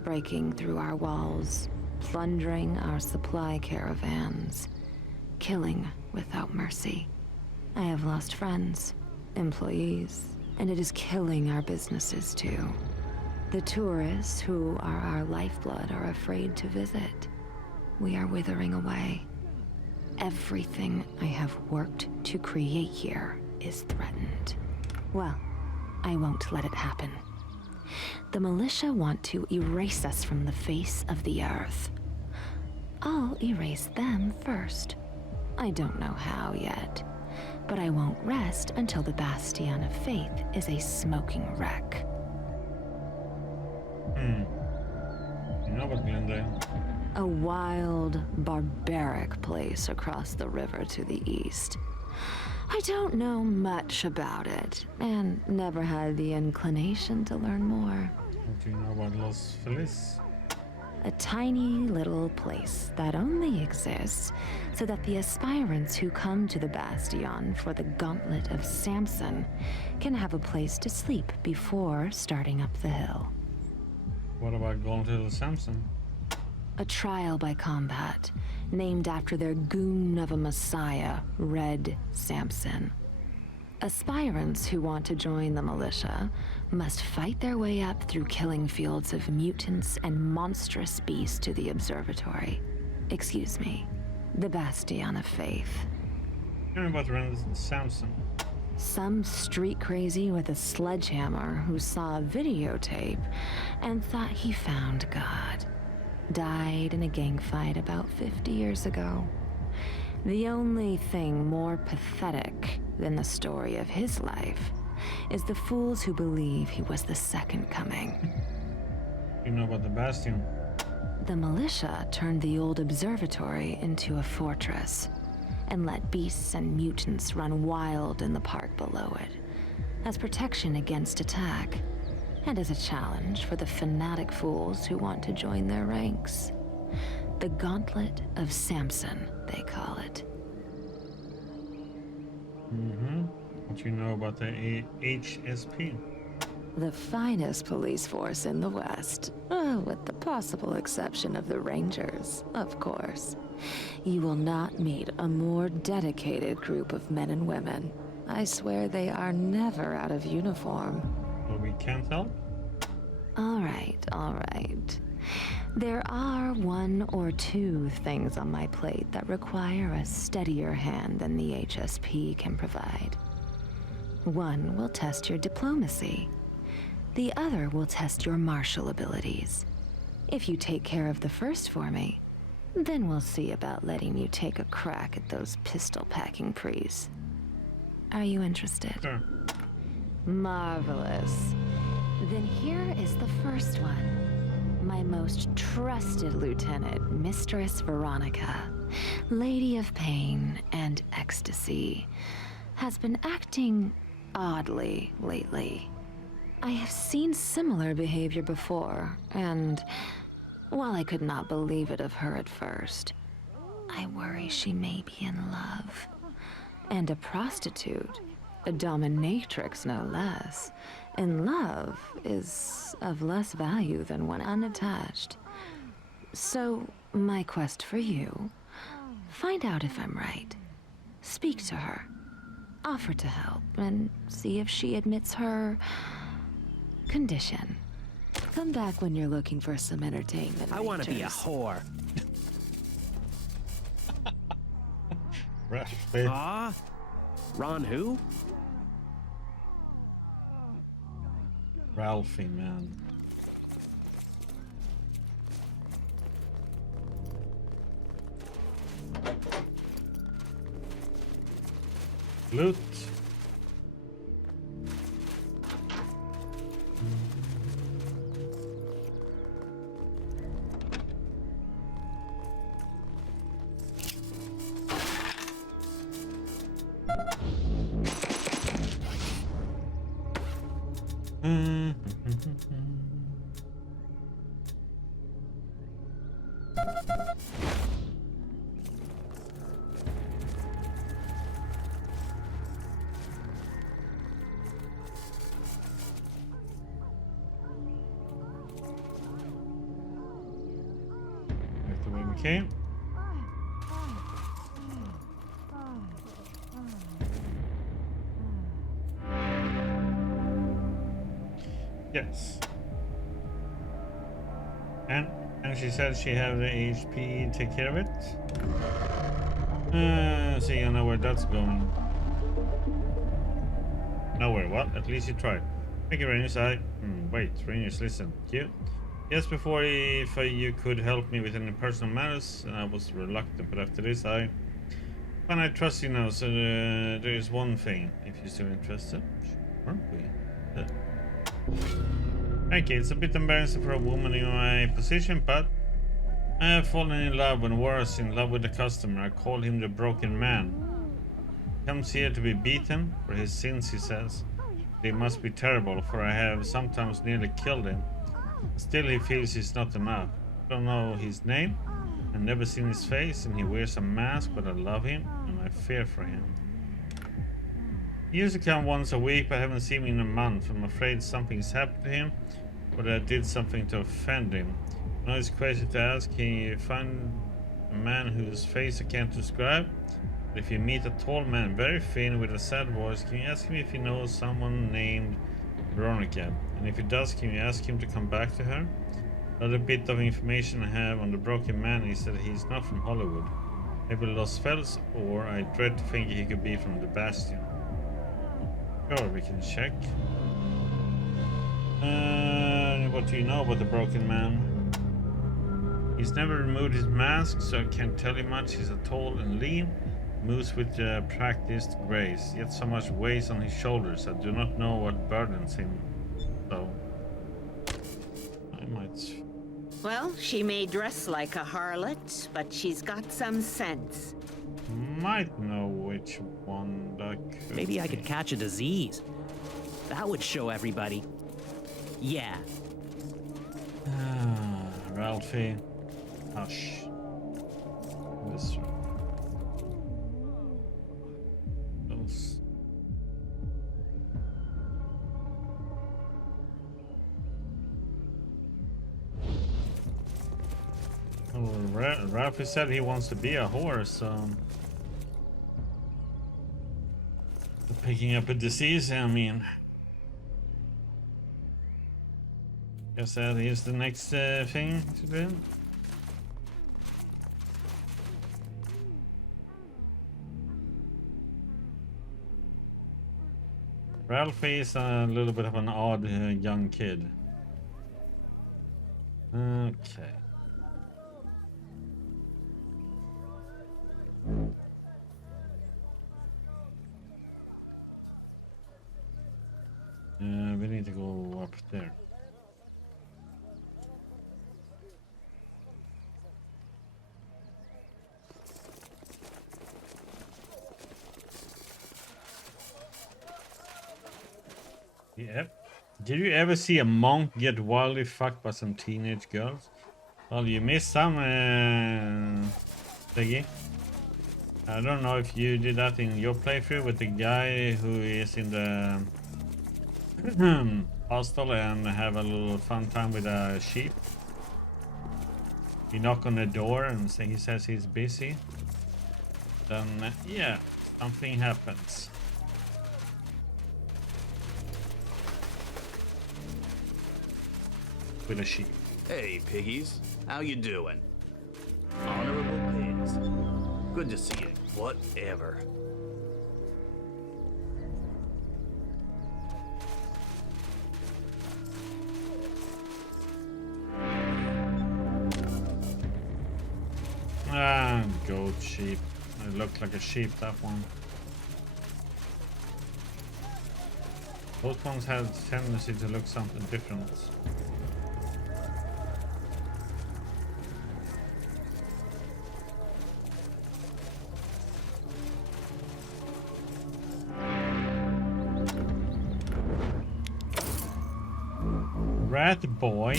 breaking through our walls, plundering our supply caravans, killing without mercy. I have lost friends, employees, and it is killing our businesses too. The tourists who are our lifeblood are afraid to visit. We are withering away. Everything I have worked to create here is threatened. Well, I won't let it happen. The militia want to erase us from the face of the earth. I'll erase them first. I don't know how yet, but I won't rest until the Bastion of Faith is a smoking wreck. You know about Glendale? A wild, barbaric place across the river to the east. I don't know much about it, and never had the inclination to learn more. What do you know about Los Feliz? A tiny little place that only exists so that the aspirants who come to the Bastion for the Gauntlet of Samson can have a place to sleep before starting up the hill. What about Gauntlet of Samson? A trial by combat, named after their goon of a messiah, Red Samson. Aspirants who want to join the militia must fight their way up through killing fields of mutants and monstrous beasts to the observatory. Excuse me, the Bastion of Faith. You know about Red Samson? Some street crazy with a sledgehammer who saw a videotape and thought he found God. Died in a gang fight about 50 years ago. The only thing more pathetic than the story of his life is the fools who believe he was the second coming. You know about the Bastion? The militia turned the old observatory into a fortress and let beasts and mutants run wild in the park below it, as protection against attack, and as a challenge for the fanatic fools who want to join their ranks. The Gauntlet of Samson, they call it. What do you know about the HSP? The finest police force in the West, with the possible exception of the Rangers, of course. You will not meet a more dedicated group of men and women. I swear they are never out of uniform. Well, we can't help? All right. There are one or two things on my plate that require a steadier hand than the HSP can provide. One will test your diplomacy. The other will test your martial abilities. If you take care of the first for me, then we'll see about letting you take a crack at those pistol-packing priests. Are you interested? Sure. Marvelous. Then here is the first one. My most trusted lieutenant, Mistress Veronica, Lady of Pain and Ecstasy, has been acting oddly lately. I have seen similar behavior before, and while I could not believe it of her at first, I worry she may be in love. And a prostitute, a dominatrix no less, in love is of less value than one unattached. So, my quest for you, find out if I'm right. Speak to her. Offer to help and see if she admits her condition. Come back when you're looking for some entertainment. I want to be a Rangers. whore. Ralphie. Ah? Ron who? Ralphie, man. Loot. Back the way we came. Yes. And she said she have the HP take care of it. So you know where that's going. Nowhere. What? At least you tried. Thank you, Rangers. Wait, Rangers, listen. You? Yes, before if you could help me with any personal matters, I was reluctant, but after this, I trust you now. So there is one thing. If you're still interested, aren't we? Thank you. It's a bit embarrassing for a woman in my position, but I have fallen in love, and worse, in love with the customer. I call him the broken man. He comes here to be beaten for his sins, he says. They must be terrible, for I have sometimes nearly killed him. Still, he feels he's not enough. I don't know his name. I've never seen his face, and he wears a mask, but I love him, and I fear for him. He used to come once a week, but I haven't seen him in a month. I'm afraid something's happened to him, or that I did something to offend him. I know it's crazy to ask, can you find a man whose face I can't describe? But if you meet a tall man, very thin, with a sad voice, can you ask him if he knows someone named Veronica? And if he does, can you ask him to come back to her? Another bit of information I have on the broken man is that he's not from Hollywood. Maybe Los Fels, or I dread to think he could be from the Bastion. Sure, we can check. What do you know about the broken man? He's never removed his mask, so I can't tell you much. He's a tall and lean, moves with practiced grace, yet so much weighs on his shoulders. I do not know what burdens him, so I might. Well, she may dress like a harlot, but she's got some sense. Might know which one that could Maybe I be. could catch a disease. That would show everybody. Yeah. Ralphie, hush. this one. Those. Oh, Ralphie said he wants to be a horse. Picking up a disease, I mean. Guess that is the next thing to do. Ralphie is a little bit of an odd young kid. Okay. We need to go up there. Yep. Did you ever see a monk get wildly fucked by some teenage girls? Well, you missed some, Peggy. I don't know if you did that in your playthrough with the guy who is in the hostel and have a little fun time with a sheep. You knock on the door and he says he's busy. Then, yeah, something happens. With a sheep. Hey, piggies. How you doing? Honorable pigs. Good to see you. Whatever. Ah, goat sheep. It looked like a sheep, that one. Both ones had tendency to look something different. Rat boy.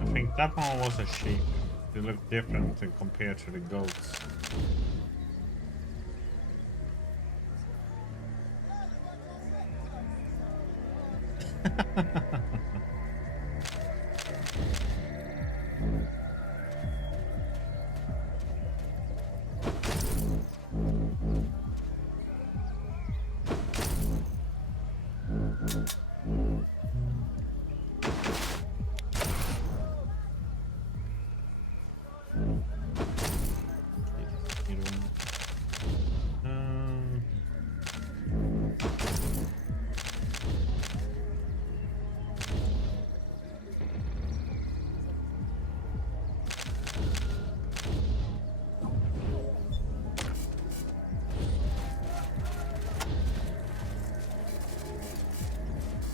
I think that one was a sheep. They look different compared to the goats.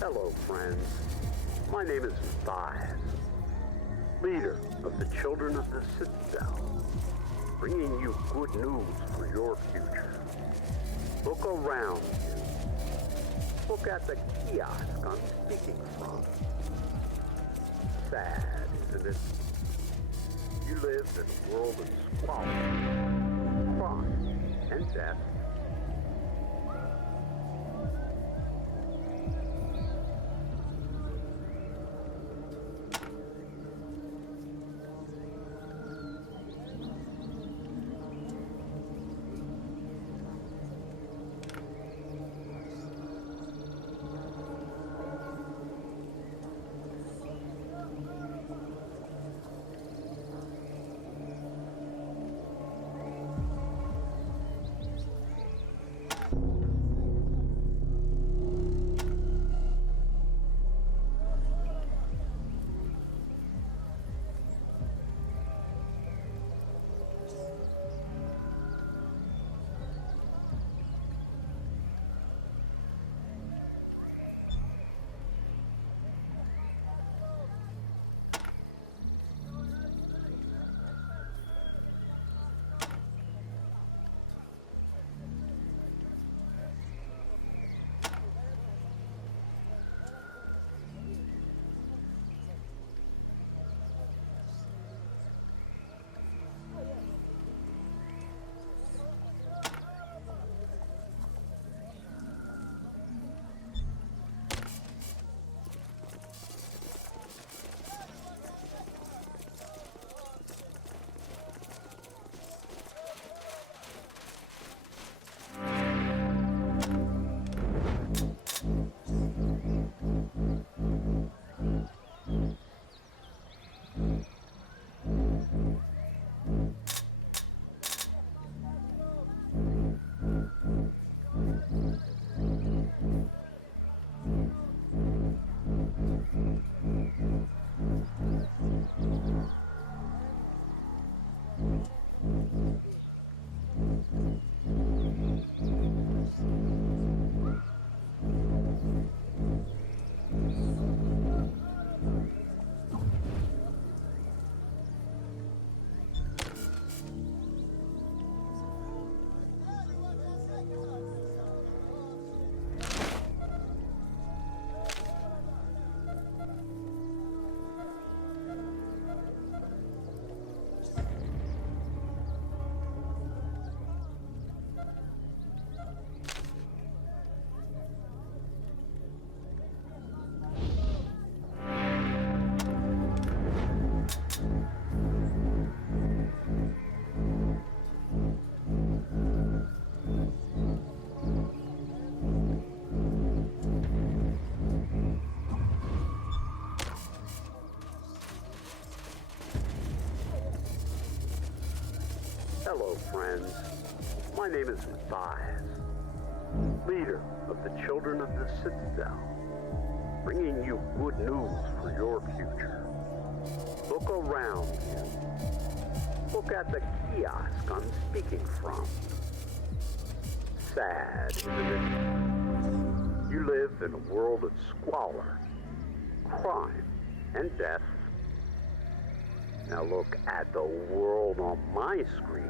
Hello, friends. My name is Thias, leader of the Children of the Citadel, bringing you good news for your future. Look around you. Look at the kiosk I'm speaking from. Sad, isn't it? You live in a world of squalor, crime, and death. Hello, friends. My name is Matthias, leader of the Children of the Citadel, bringing you good news for your future. Look around you. Look at the kiosk I'm speaking from. Sad, isn't it? You live in a world of squalor, crime, and death. Now look at the world on my screen.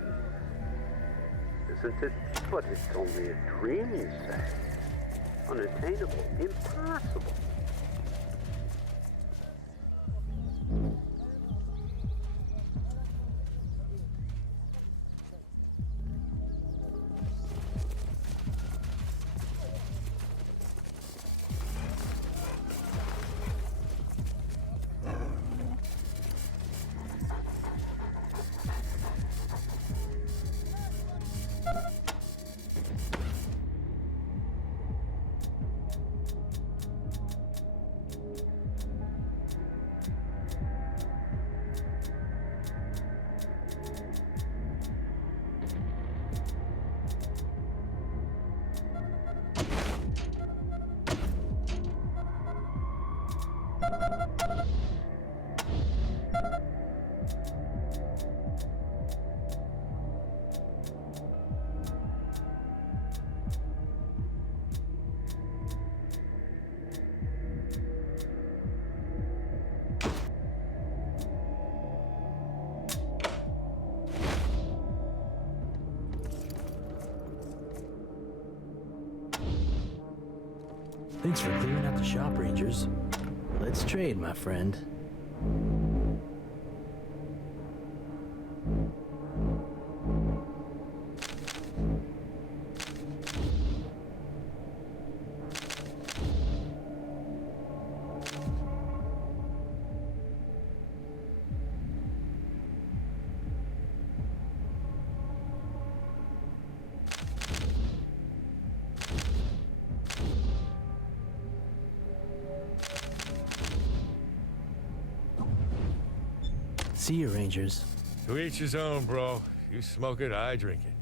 Isn't it? But it's only a dream, you say. Unattainable, impossible. Thanks for clearing out the shop, Rangers. Let's trade, my friend. See you, Rangers. To each his own, bro. You smoke it, I drink it.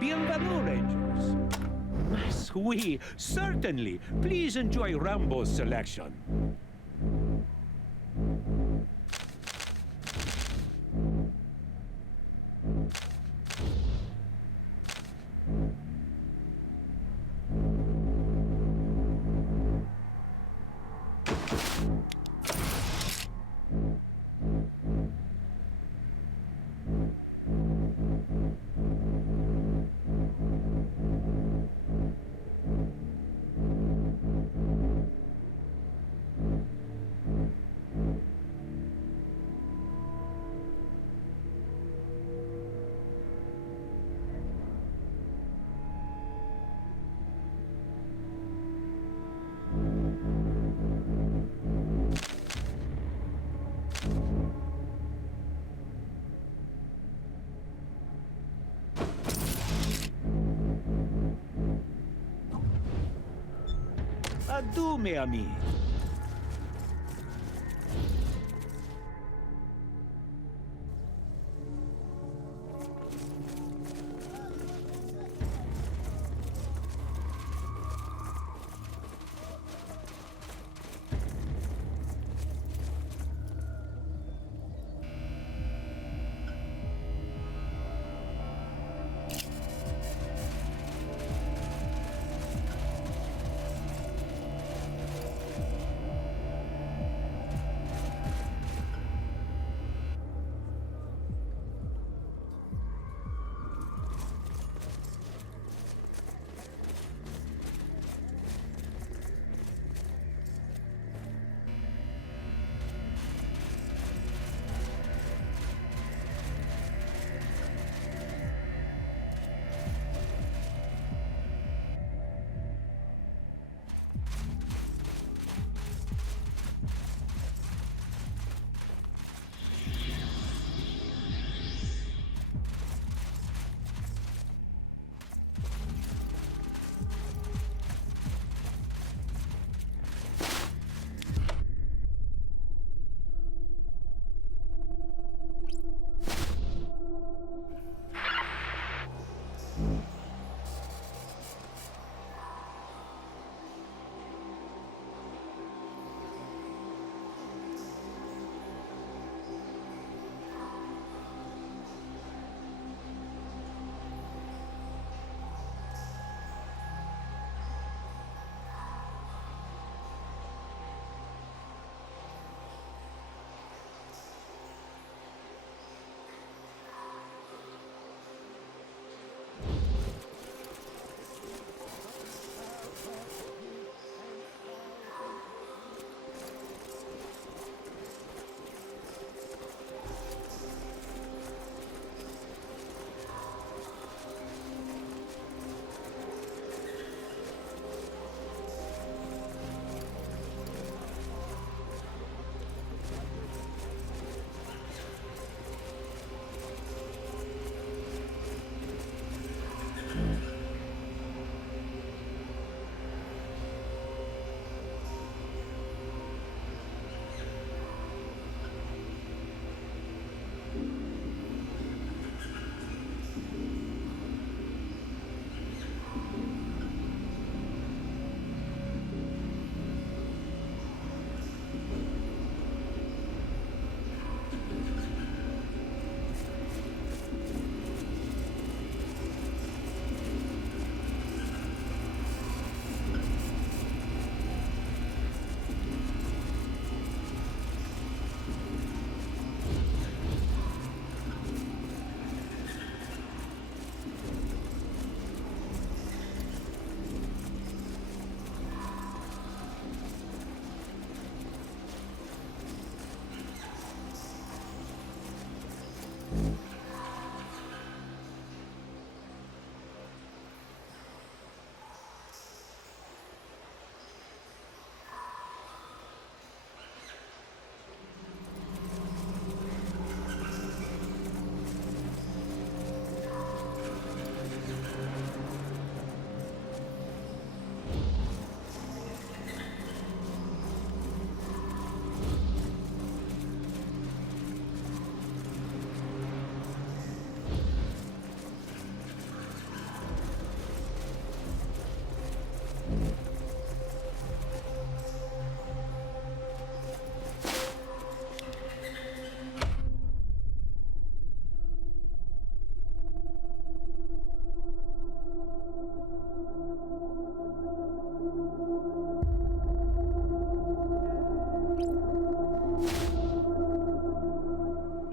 Bienvenue, Rangers. Oui, certainly. Please enjoy Rambo's selection. Adieu, mes amis.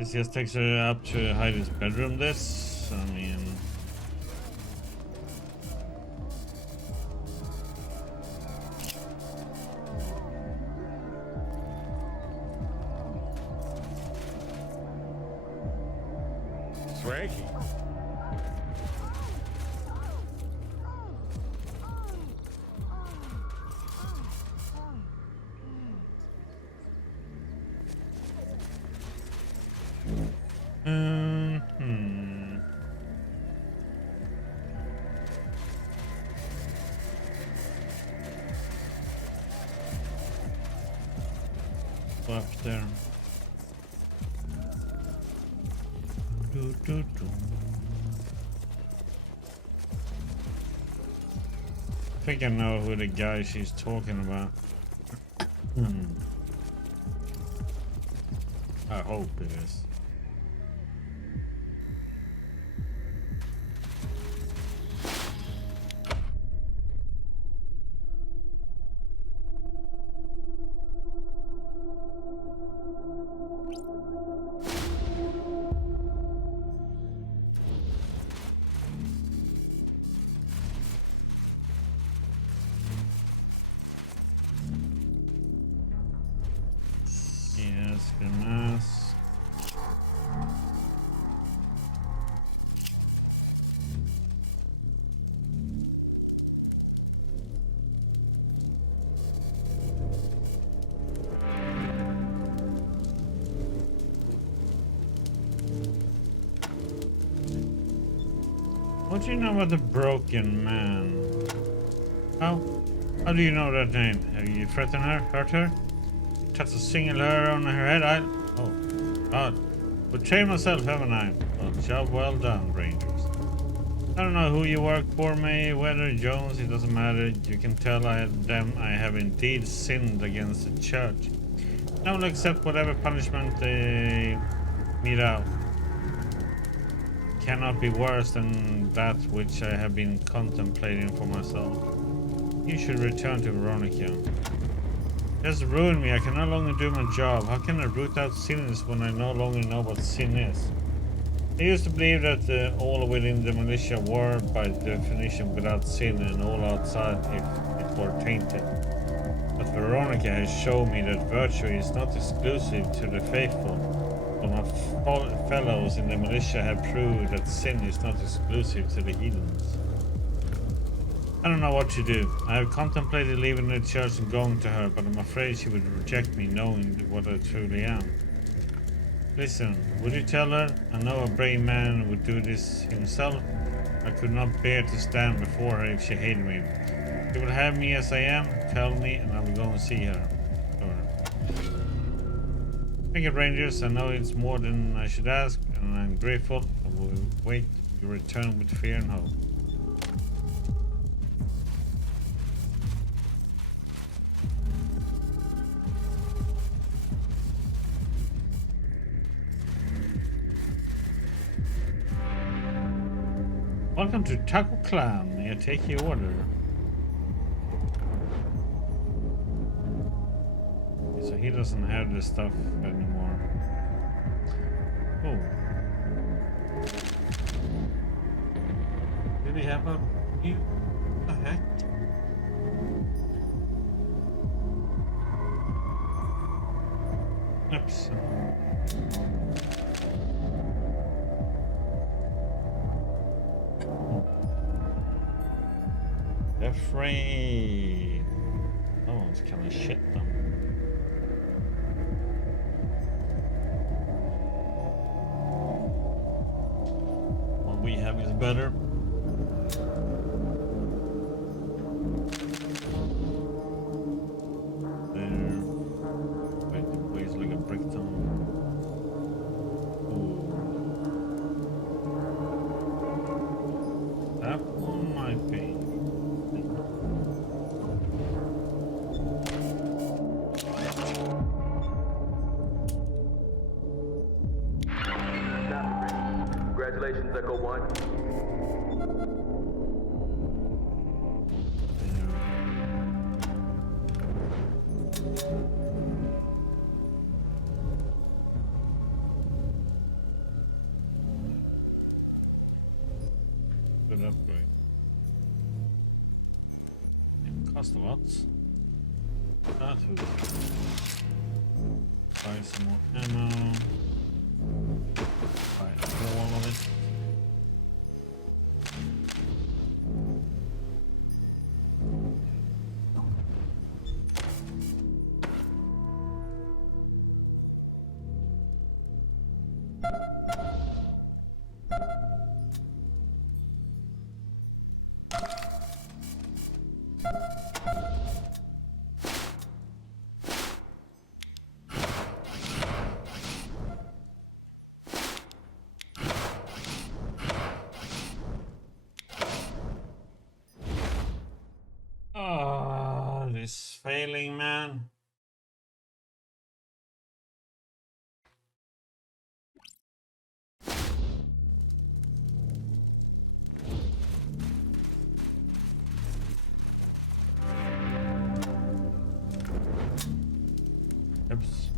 This just takes her up to Heidi's bedroom. This, I mean. Swanky. Up there. Do, do, do. I think I know who the guy she's talking about. I hope it is. Yes, goodness. What do you know about the broken man? How do you know that name? Have you threatened her? Hurt her? Touched a single hair on her head? Betrayed myself, haven't I? Well, job well done, Rangers. I don't know who you work for, May, whether Jones, it doesn't matter. You can tell I have indeed sinned against the church. I will accept whatever punishment they mete out. Cannot be worse than that which I have been contemplating for myself. You should return to Veronica. Just ruined me. I can no longer do my job. How can I root out sinners when I no longer know what sin is? I used to believe that all within the militia were, by definition, without sin, and all outside, if it were tainted. But Veronica has shown me that virtue is not exclusive to the faithful. But my fellows in the militia have proved that sin is not exclusive to the heathens. I don't know what to do. I have contemplated leaving the church and going to her, but I'm afraid she would reject me knowing what I truly am. Listen, would you tell her? I know a brave man would do this himself. I could not bear to stand before her if she hated me. If you will have me as I am, tell me and I will go and see her. Thank you, Rangers. I know it's more than I should ask, and I'm grateful. I will wait your return with fear and hope. Welcome to Taco Clan. May I take your order? So he doesn't have this stuff anymore. Oh. Did he have a... What the heck? Oops. Afraid. That one's kind of shit though. What we have is better. There. Wait, it weighs like a brick ton. Ooh. That one might be. Congratulations, Echo 1. good upgrade. It cost a lot. That would buy some more ammo. Buy all of it. Oh, this failing, man. Oops.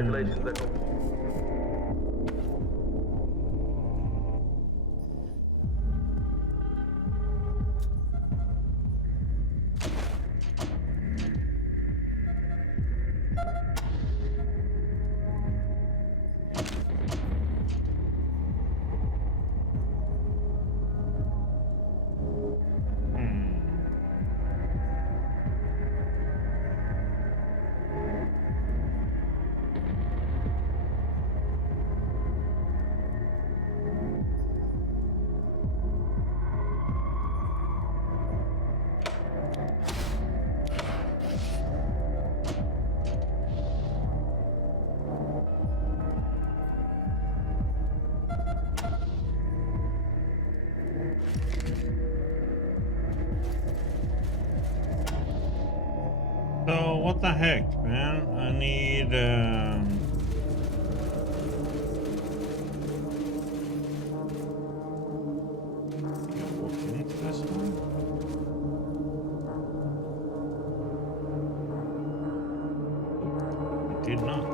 Congratulations, Echo. So what the heck, man? I need walk into this one. It did not.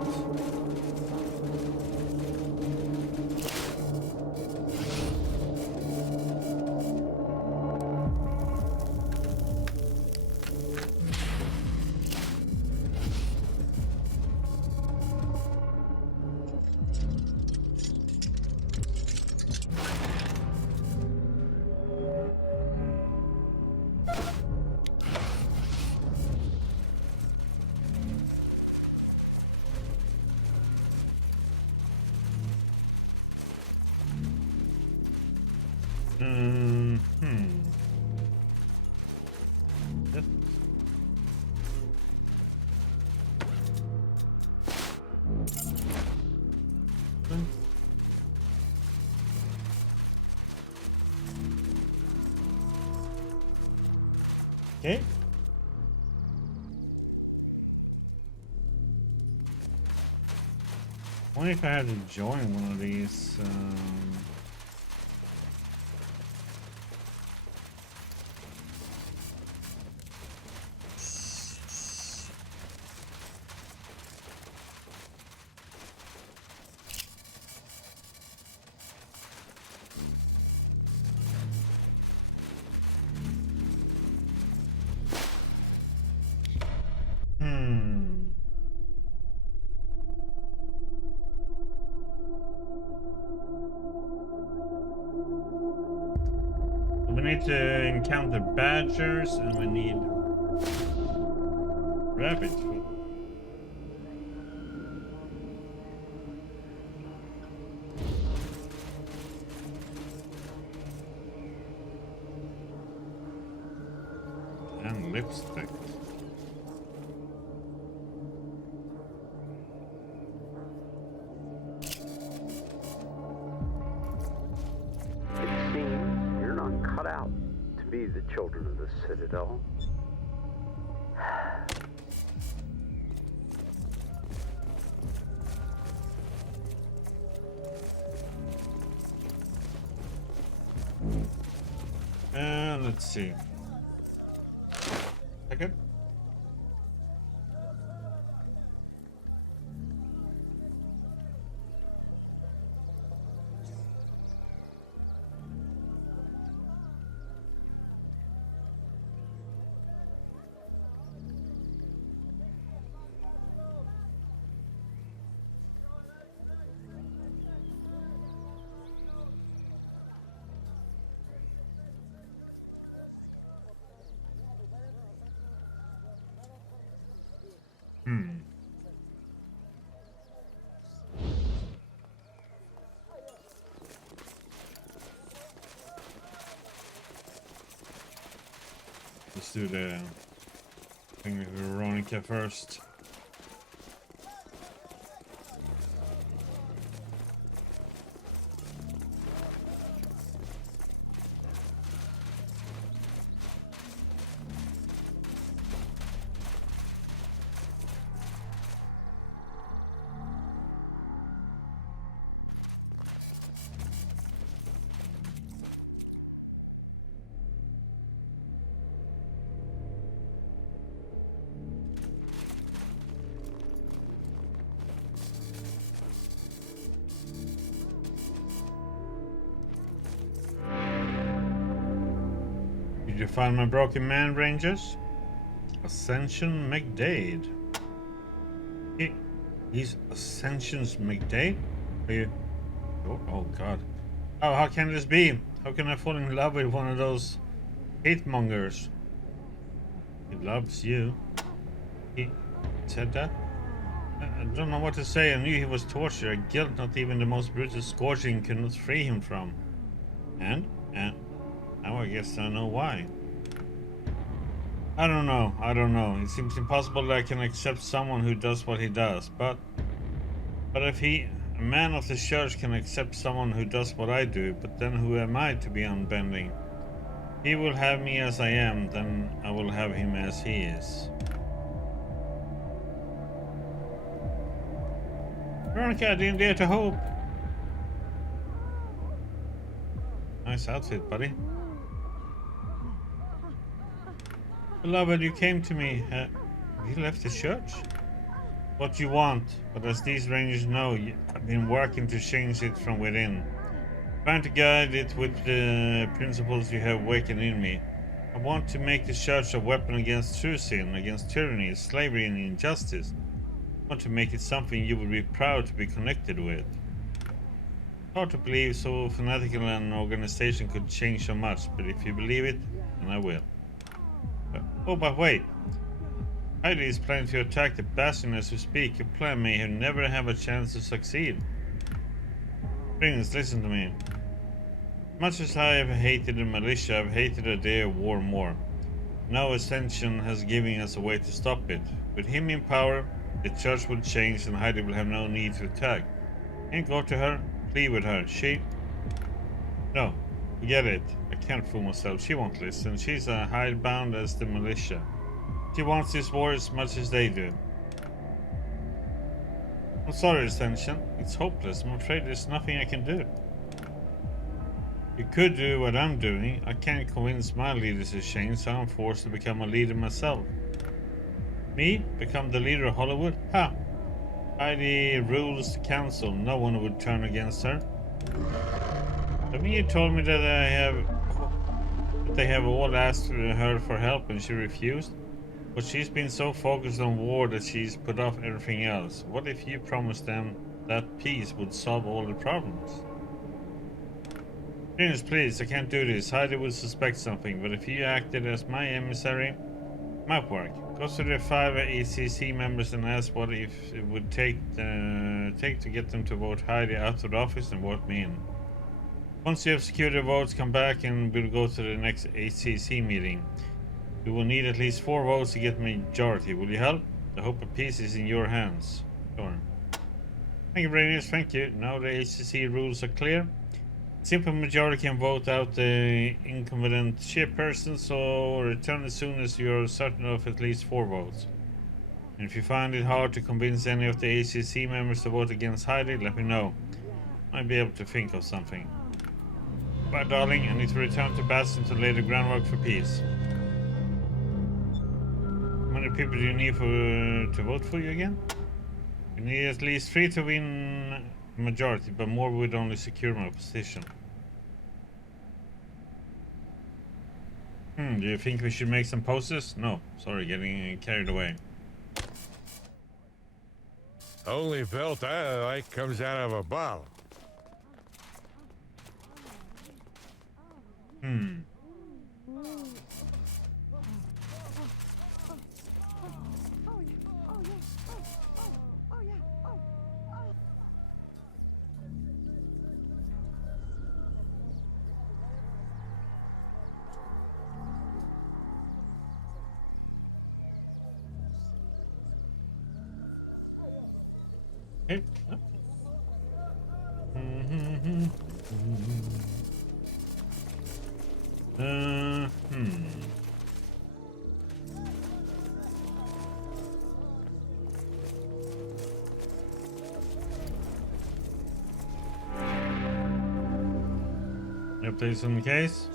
Okay. I wonder if I had to join one of these. We need to encounter badgers and we need rabbit food. And lipstick. It seems you're not cut out to be the children of the Citadel. Let's see. Second. Let's do the thing with Veronica first. Did you find my broken man, Rangers? Ascension McDade. He's Ascension's McDade? Are you... Oh god. Oh, how can this be? How can I fall in love with one of those hate mongers? He loves you. He said that? I don't know what to say. I knew he was tortured. A guilt not even the most brutal scourging could not free him from. And now I guess I know why. I don't know. It seems impossible that I can accept someone who does what he does. But if a man of the church can accept someone who does what I do, but then who am I to be unbending? He will have me as I am, then I will have him as he is. Veronica, I didn't dare to hope. Nice outfit, buddy. Beloved, you came to me. Have you left the church? What you want, but as these rangers know, I've been working to change it from within. Trying to guide it with the principles you have awakened in me. I want to make the church a weapon against true sin, against tyranny, slavery, and injustice. I want to make it something you would be proud to be connected with. Hard to believe so fanatical an organization could change so much, but if you believe it, then I will. But wait. Heidi is planning to attack the Bastion as we speak. A plan may never have a chance to succeed. Prince, listen to me. Much as I have hated the militia, I've hated the day of war more. Now Ascension has given us a way to stop it. With him in power, the church will change and Heidi will have no need to attack. Can't go to her, plead with her. No, forget it. I can't fool myself. She won't listen. She's hidebound as the militia. She wants this war as much as they do. I'm sorry, Ascension. It's hopeless. I'm afraid there's nothing I can do. You could do what I'm doing. I can't convince my leaders to change, so I'm forced to become a leader myself. Me? Become the leader of Hollywood? Ha! Heidi rules the council. No one would turn against her. Haven't you told me that they have all asked her for help and she refused? But she's been so focused on war that she's put off everything else. What if you promised them that peace would solve all the problems? Prince, please, I can't do this. Heidi would suspect something, but if you acted as my emissary, it might work. Go to the 5 ACC members and ask what if it would take to get them to vote Heidi out of the office and vote me in. Once you have secured the votes, come back and we'll go to the next ACC meeting. We will need at least 4 votes to get majority. Will you help? The hope of peace is in your hands. Sure. Thank you, Brainius. Thank you. Now the ACC rules are clear. Simple majority can vote out the incumbent chairperson, so return as soon as you're certain of at least 4 votes. And if you find it hard to convince any of the ACC members to vote against Heidi, let me know. I might be able to think of something. Bye, darling. I need to return to Bastion to lay the groundwork for peace. How many people do you need to vote for you again? You need at least 3 to win a majority, but more would only secure my position. Do you think we should make some posters? No, sorry, getting carried away. Only belt I like comes out of a bottle. Okay. Updates on the case?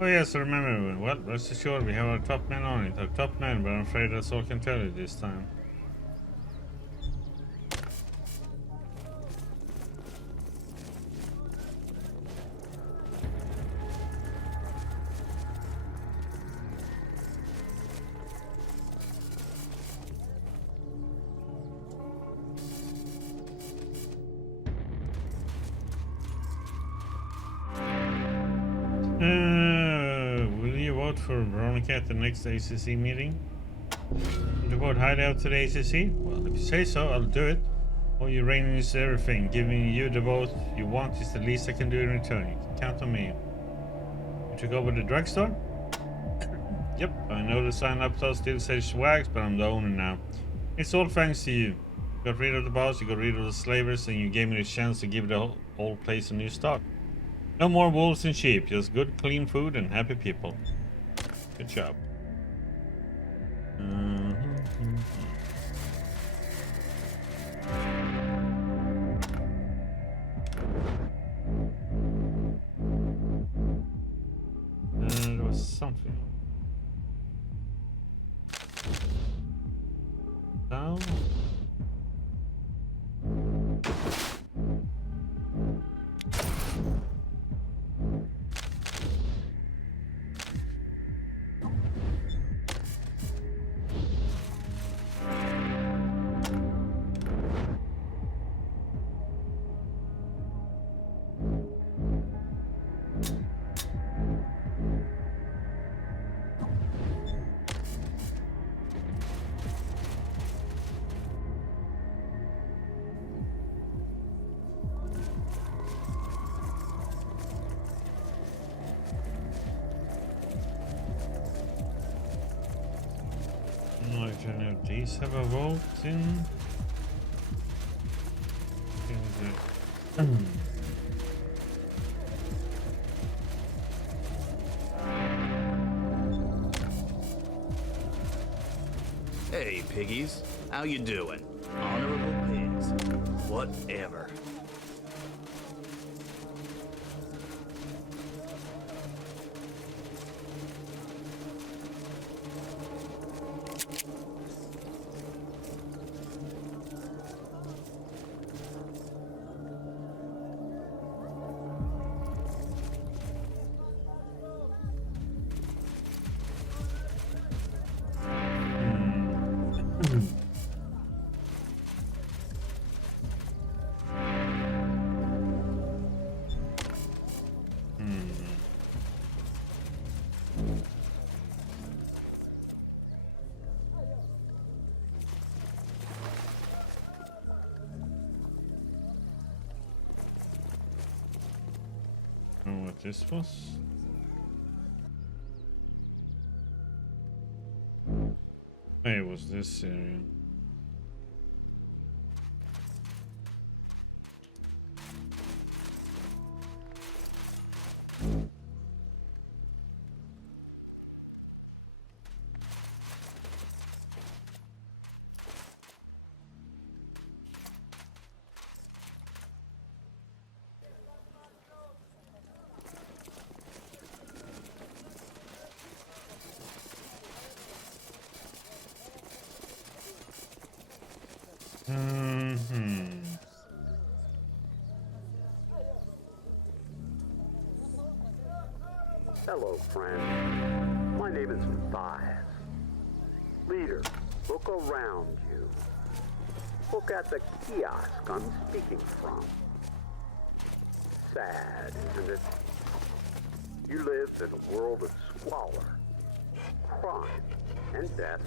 Oh yes, I remember. Well, rest assured we have our top men on it. Our top men, but I'm afraid that's all I can tell you this time. Will you vote for Veronica at the next ACC meeting? To vote Heidi out to the ACC? Well, if you say so, I'll do it. All you reigning is everything. Giving you the vote you want is the least I can do in return. You can count on me. You took over the drugstore? Yep, I know the sign up still says Swags, but I'm the owner now. It's all thanks to you. You got rid of the boss, you got rid of the slavers, and you gave me the chance to give the whole place a new start. No more wolves and sheep, just good, clean food and happy people. Good job. There was something. Down. These have a vote in. piggies. How you doing? Honorable pigs. Whatever. Know what this was? Hey, it was this area. Hello, friend. My name is Matthias. Leader, look around you. Look at the kiosk I'm speaking from. Sad, isn't it? You live in a world of squalor, crime, and death.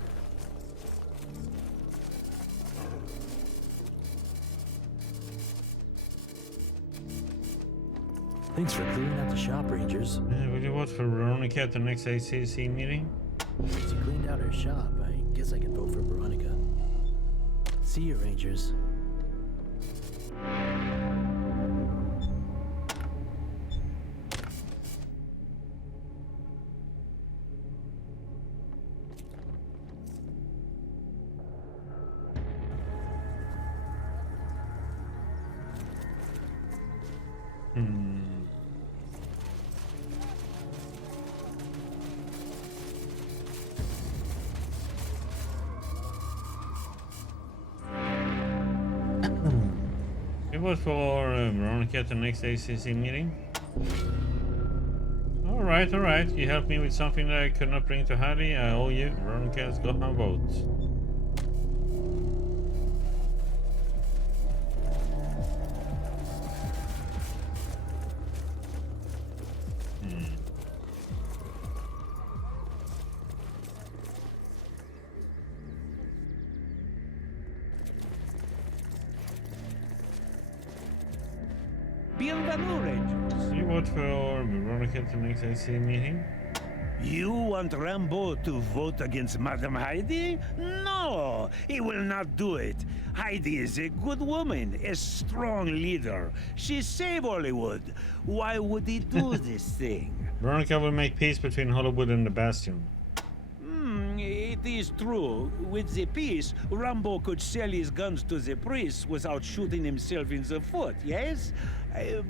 Thanks for clearing out the shop, Rangers. Will you vote for Veronica at the next ACC meeting? Since you cleaned out our shop, I guess I can vote for Veronica. See you, Rangers. You vote for Veronica at the next ACC meeting? Alright, alright. You helped me with something that I could not bring to Heidi. I owe you. Veronica's got my vote. Bienvenue, Rangers. You vote for Veronica at the next ACC meeting? You want Rambo to vote against Madame Heidi? No, he will not do it. Heidi is a good woman, a strong leader. She saved Hollywood. Why would he do this thing? Veronica will make peace between Hollywood and the Bastion. It is true. With the peace, Rambo could sell his guns to the priests without shooting himself in the foot, yes?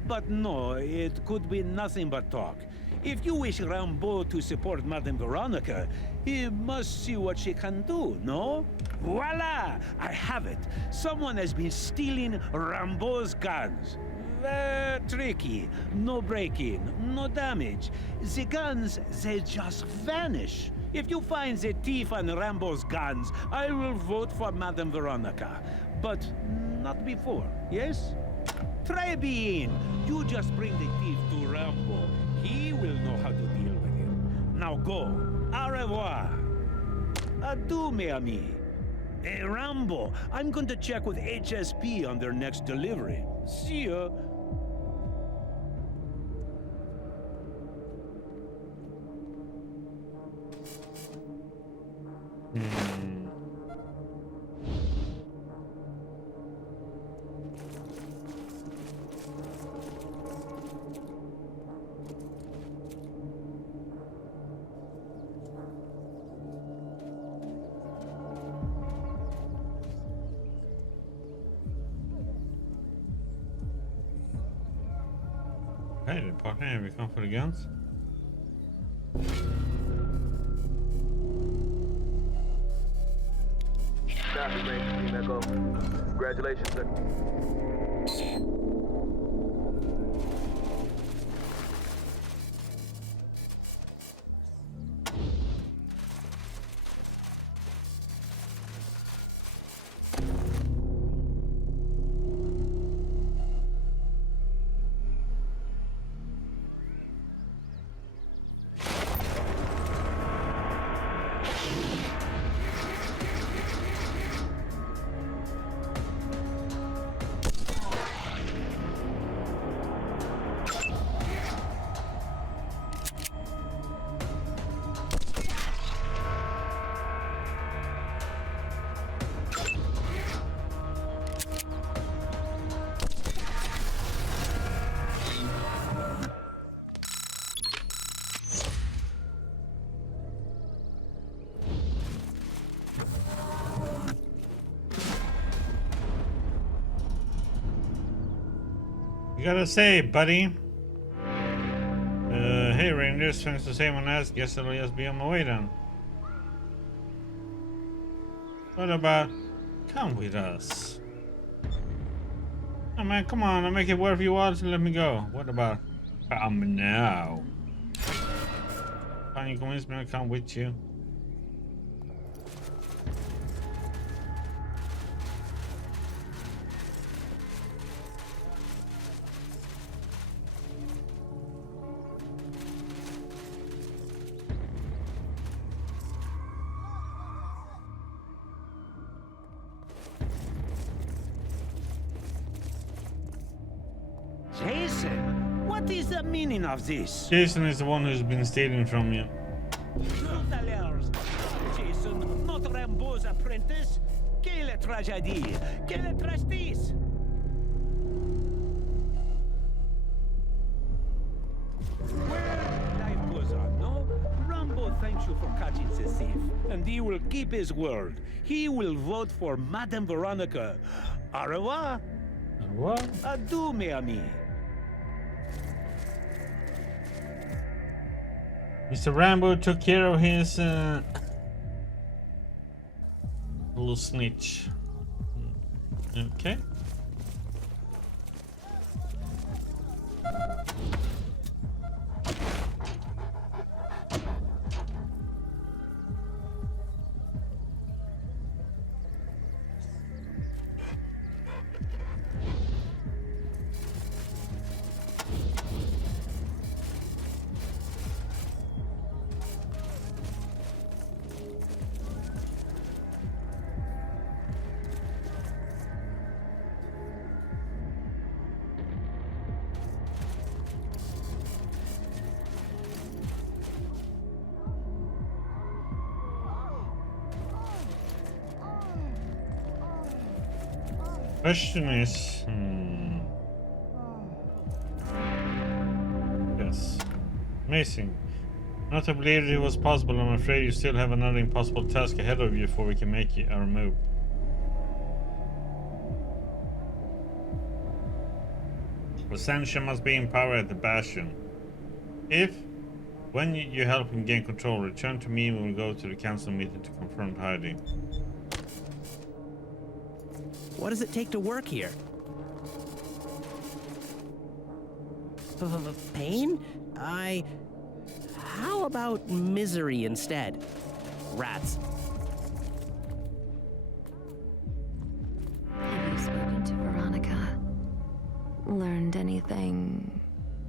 But no, it could be nothing but talk. If you wish Rambo to support Madame Veronica, he must see what she can do, no? Voila! I have it. Someone has been stealing Rambo's guns. Very tricky. No break-in, no damage. The guns, they just vanish. If you find the thief and Rambo's guns, I will vote for Madame Veronica. But not before, yes? Try being. You just bring the thief to Rambo. He will know how to deal with him. Now go. Au revoir. Adieu, mes amis. Hey, Rambo, I'm going to check with HSP on their next delivery. See ya. hey, the partner, have we come for the guns? Copy, Ranger Team Echo. Congratulations, sir. You gotta say, buddy. Hey Rangers, thanks the same on us. Guess I'll just be on my way then. What about come with us? Oh man, come on, I'll make it worth your while to let me go. What about come now? Can you convince me to come with you? Jason, what is the meaning of this? Jason is the one who's been stealing from you. Jason, not Rambo's apprentice. Quelle tragédie! Quelle tristesse! Well, life goes on, no? Rambo thanks you for catching the thief, and he will keep his word. He will vote for Madame Veronica. Au revoir. What? Adieu, mes amis. Mr. Rambo took care of his little snitch. Okay. Question is, yes, amazing. Not to believe it was possible. I'm afraid you still have another impossible task ahead of you before we can make our move. Ascension must be in power at the Bastion. If, when you help him gain control, return to me, we will go to the council meeting to confront Heidi. What does it take to work here? Pain? How about misery instead? Rats. Have you spoken to Veronica? Learned anything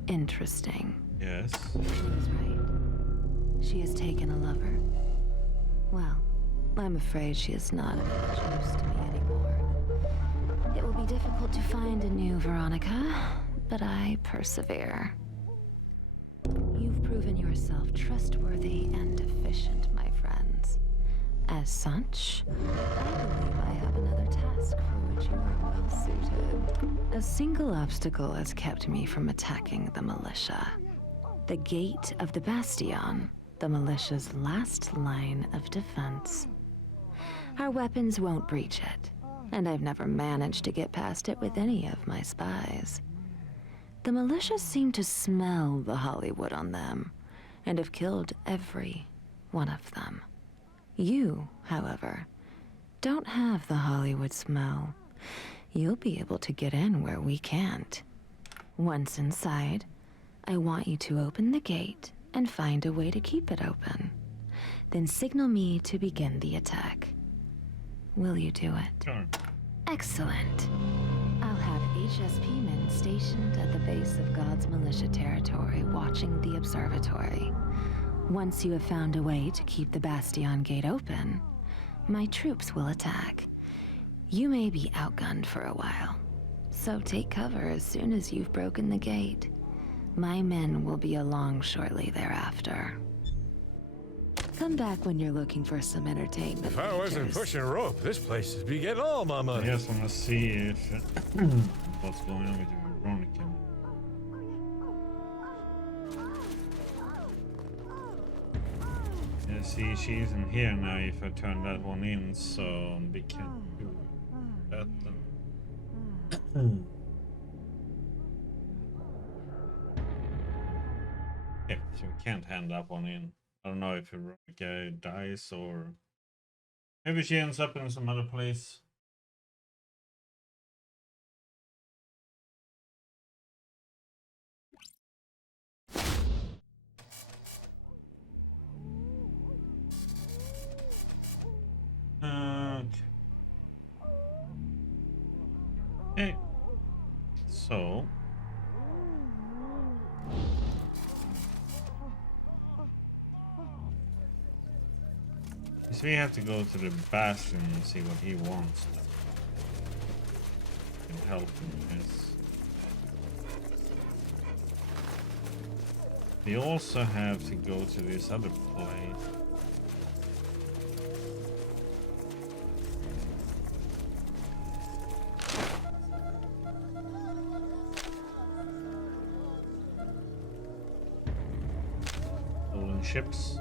interesting? Yes. She was right. She has taken a lover. Well, I'm afraid she is not of much use to me anymore. It will be difficult to find a new Veronica, but I persevere. You've proven yourself trustworthy and efficient, my friends. As such, I believe I have another task for which you are well suited. A single obstacle has kept me from attacking the militia. The gate of the Bastion, the militia's last line of defense. Our weapons won't breach it, and I've never managed to get past it with any of my spies. The militia seem to smell the Hollywood on them, and have killed every one of them. You, however, don't have the Hollywood smell. You'll be able to get in where we can't. Once inside, I want you to open the gate and find a way to keep it open. Then signal me to begin the attack. Will you do it? Sure. Excellent. I'll have HSP men stationed at the base of God's militia territory watching the observatory. Once you have found a way to keep the Bastion gate open, my troops will attack. You may be outgunned for a while, so take cover as soon as you've broken the gate. My men will be along shortly thereafter. Come back when you're looking for some entertainment. If I wasn't features. pushing rope, this place would be getting all my I money. just want to see if what's going on with Veronica. Yeah, see, she isn't here now. If I turn that one in, so we can do that. Then. Yeah, so we can't hand that one in. I don't know if Veronica dies or maybe she ends up in some other place. Okay. So. So we have to go to the Bastion and see what he wants. Can help him with this. We also have to go to this other place. Stolen ships.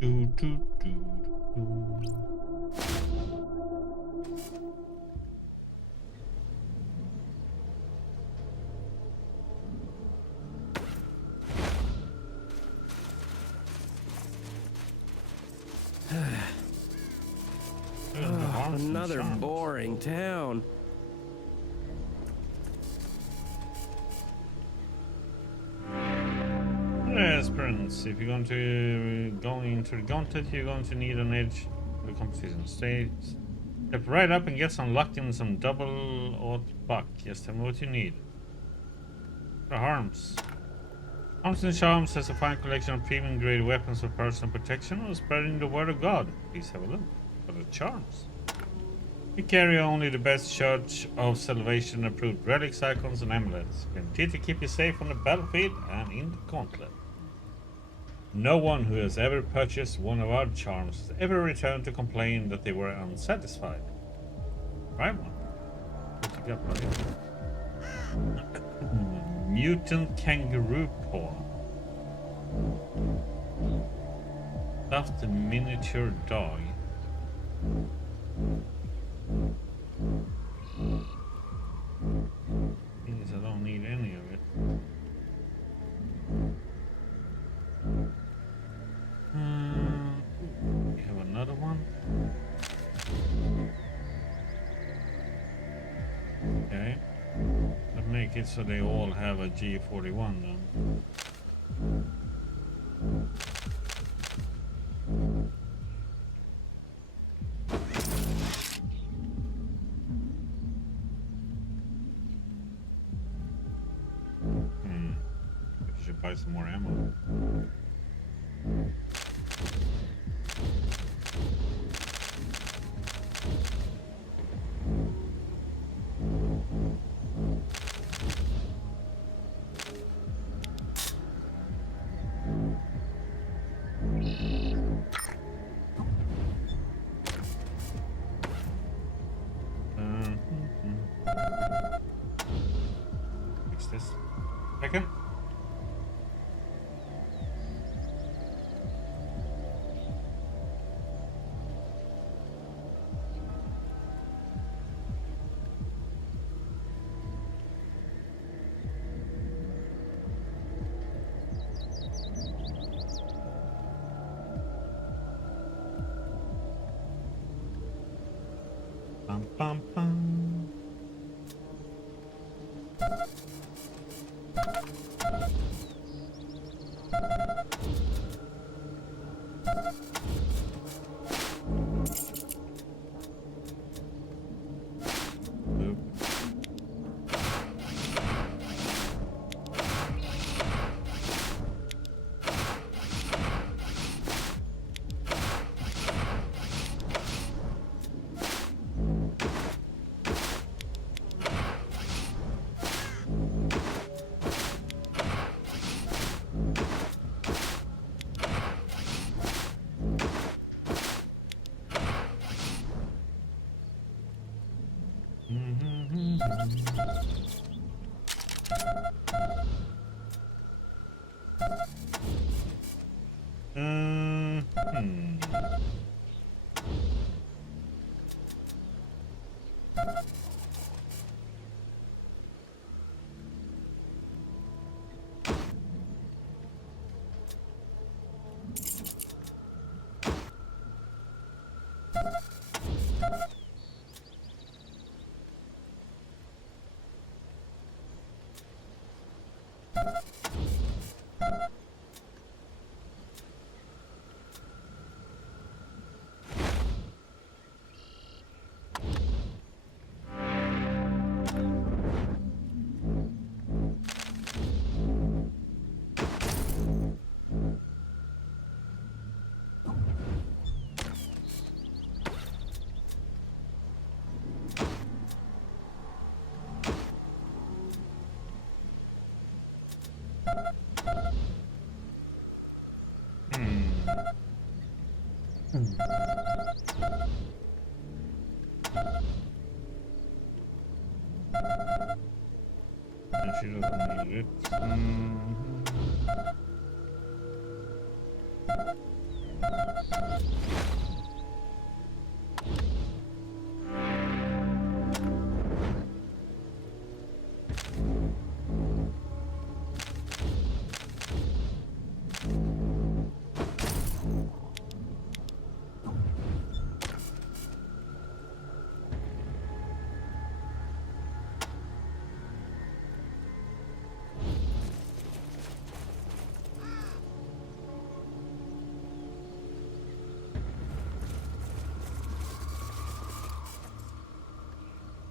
Do, do, do, do. Another boring town. Yes, Prince. If you're going to go into the gauntlet, you're going to need an edge for the competition. Step right up and get some luck in some double odd buck. Just tell me what you need. The harms. Arms and Charms has a fine collection of premium grade weapons for personal protection or spreading the word of God. Please have a look. For the charms. We carry only the best Church of Salvation approved relics, icons, and amulets, guaranteed to keep you safe on the battlefield and in the gauntlet. No one who has ever purchased one of our charms has ever returned to complain that they were unsatisfied. Right one. What you got, buddy? Mutant kangaroo paw. Stuffed miniature dog. Means I don't need any of it. We have another one. Okay. Let's make it so they all have a G41 then. I should buy some more ammo. Bum, bum, bum. Oop. Hmm. She doesn't need it.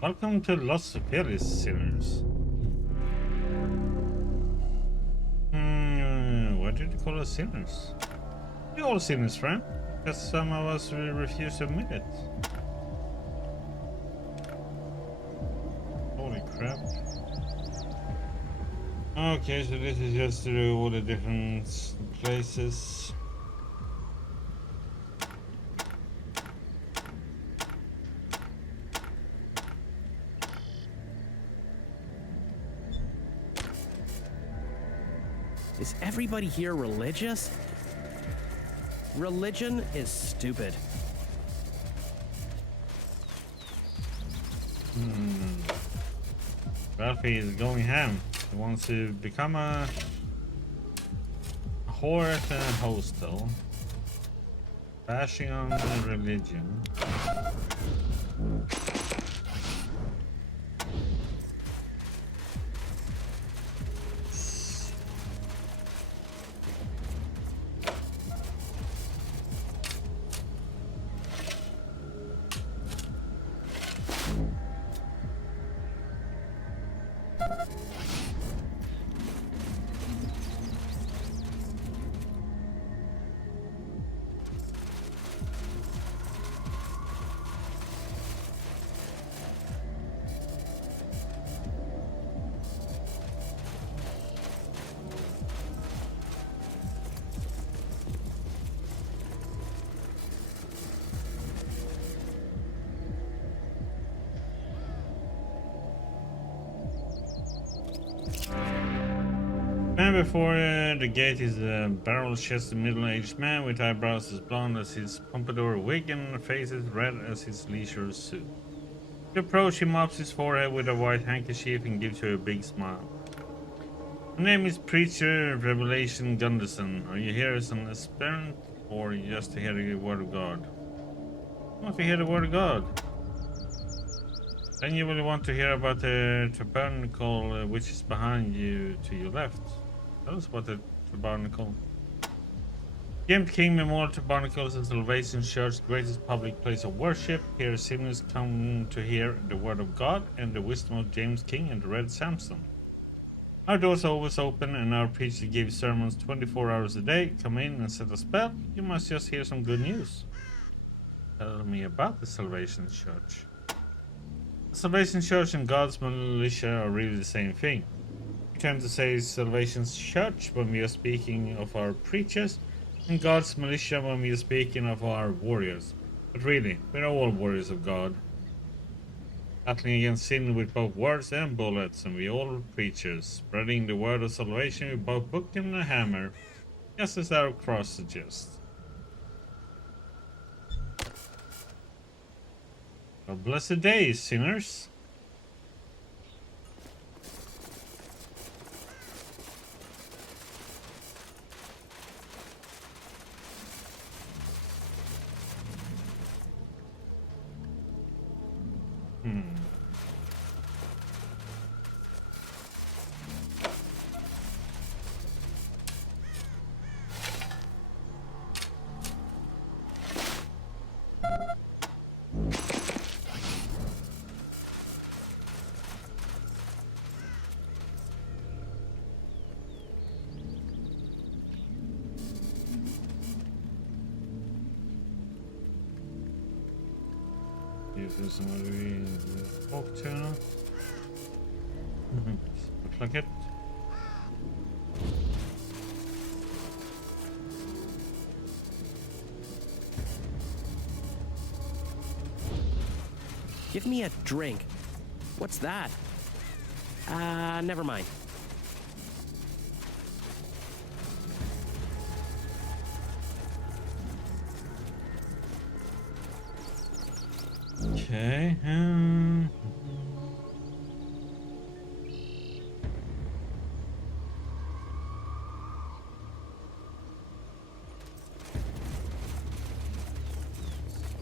Welcome to Los Superiors, sinners. Why did you call us sinners? We're all sinners, friend. Because some of us refuse to admit it. Holy crap. Okay, so this is just through all the different places. Is everybody here religious? Religion is stupid. Ralphie is going ham. He wants to become a whore at a hostel. Bashing on religion. Man before the gate is a barrel-chested middle-aged man with eyebrows as blonde as his pompadour wig and face as red as his leisure suit. To approach, he mops his forehead with a white handkerchief and gives you a big smile. My name is Preacher Revelation Gunderson. Are you here as an aspirant or just to hear the word of God? I want to hear the word of God. Then you will want to hear about the tabernacle which is behind you to your left. Tell us about the tabernacle. James King Memorial Tabernacle is the Salvation Church's greatest public place of worship. Here sinners come to hear the word of God and the wisdom of James King and the Red Samson. Our doors are always open and our preacher gives sermons 24 hours a day. Come in and set a spell. You must just hear some good news. Tell me about the Salvation Church. The Salvation Church and God's militia are really the same thing. We tend to say Salvation Church when we are speaking of our preachers, and God's militia when we are speaking of our warriors. But really, we're all warriors of God, battling against sin with both words and bullets, and we all preachers, spreading the word of salvation with both book and a hammer, just as our cross suggests. A blessed day, sinners. This is what we talk to now. Looks like it. Give me a drink. What's that? Never mind. Okay.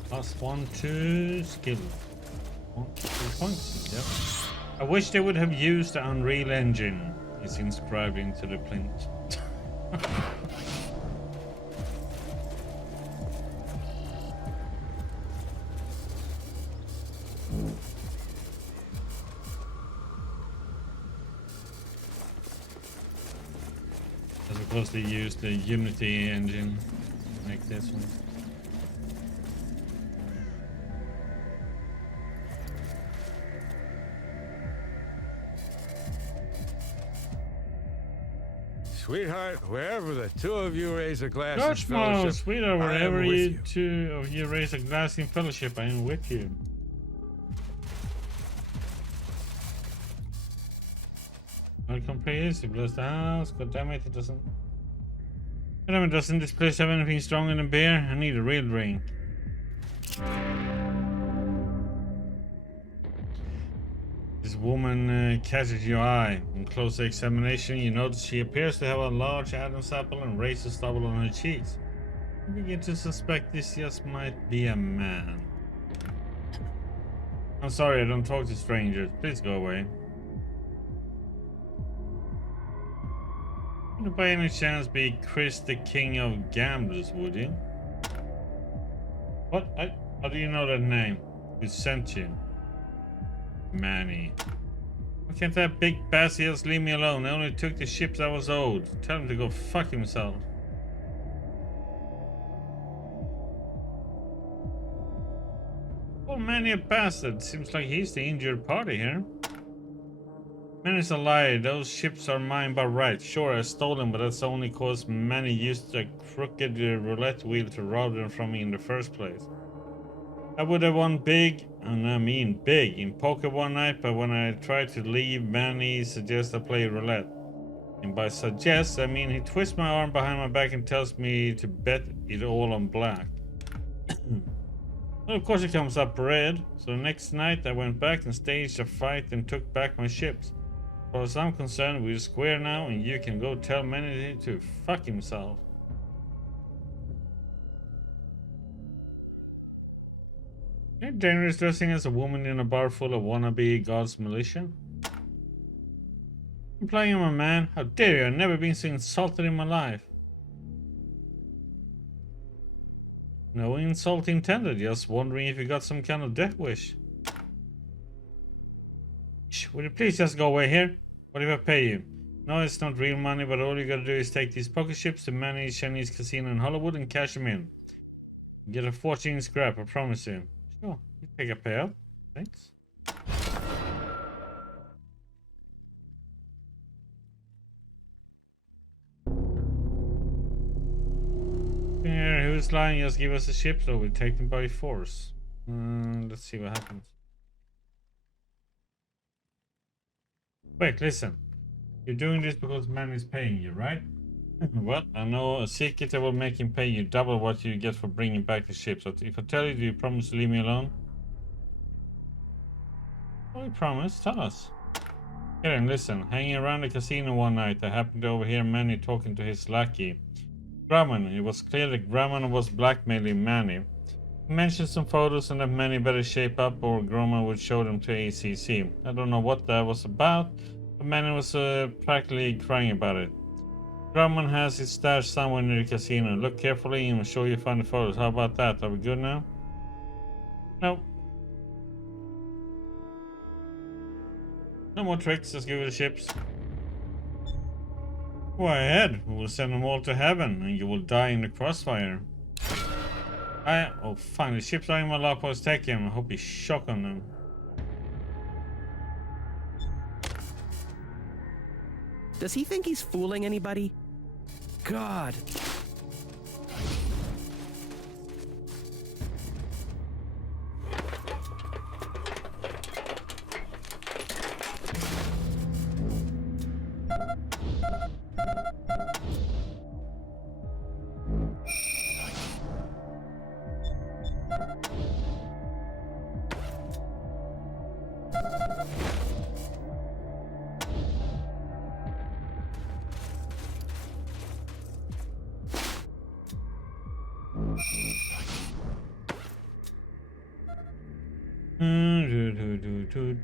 +1 to skill. 1 2 points. Yep. I wish they would have used the Unreal Engine. It's inscribed into the plinth. As opposed to use the Unity engine like this one. Sweetheart, wherever the two of you raise a glass in George fellowship, Miles, sweetheart, I am wherever with you two of you raise a glass in fellowship, I am with you. Welcome, please. You bless the house. God damn it, it doesn't. God damn it, doesn't this place have anything stronger than beer? I need a real drink. This woman catches your eye. On closer examination, you notice she appears to have a large Adam's apple and razor stubble on her cheeks. You begin to suspect this just might be a man. I'm sorry, I don't talk to strangers. Please go away. Wouldn't by any chance be Chris, the king of gamblers, would you? What? How do you know that name? Who sent you? Manny. Why can't that big bassy just leave me alone? I only took the ships I was owed. Tell him to go fuck himself. Well, Manny a bastard. Seems like he's the injured party here. Manny's a liar. Those ships are mine by right. Sure, I stole them, but that's only cause Manny used a crooked roulette wheel to rob them from me in the first place. I would have won big, and I mean big, in poker one night, but when I tried to leave, Manny suggests I play roulette. And by suggest, I mean he twists my arm behind my back and tells me to bet it all on black. Well, of course it comes up red, so the next night I went back and staged a fight and took back my ships. As far as I'm concerned, we're square now, and you can go tell Manny to fuck himself. Okay, Hey, dangerous dressing as a woman in a bar full of wannabe God's militia? Implying I'm a man? How dare you? I've never been so insulted in my life. No insult intended, just wondering if you got some kind of death wish. Shh, would you please just go away here? What if I pay you? No, it's not real money, but all you gotta do is take these pocket chips to many Chinese casino in Hollywood and cash them in. Get a fortune in scrap, I promise you. Sure, you take a payout. Thanks. Here, who's lying? Just give us the chips or we'll take them by force. Let's see what happens. Wait, listen. You're doing this because man is paying you, right? Well, I know a secret that will make him pay you double what you get for bringing back the ship. So if I tell you, do you promise to leave me alone? Oh, we promise. Tell us. Here and listen. Hanging around the casino one night, I happened to overhear Manny talking to his lackey, Grumman. It was clear that Grumman was blackmailing Manny. He mentioned some photos and that Manny better shape up or Grumman would show them to ACC. I don't know what that was about, but Manny was practically crying about it. Grumman has his stash somewhere near the casino. Look carefully and I'm sure you find the photos. How about that? Are we good now? No. No more tricks. Just give it the chips. Go ahead. We will send them all to heaven and you will die in the crossfire. Oh, fine. The chips are in my lockbox. Take him. I hope he's shocked on them. Does he think he's fooling anybody? God.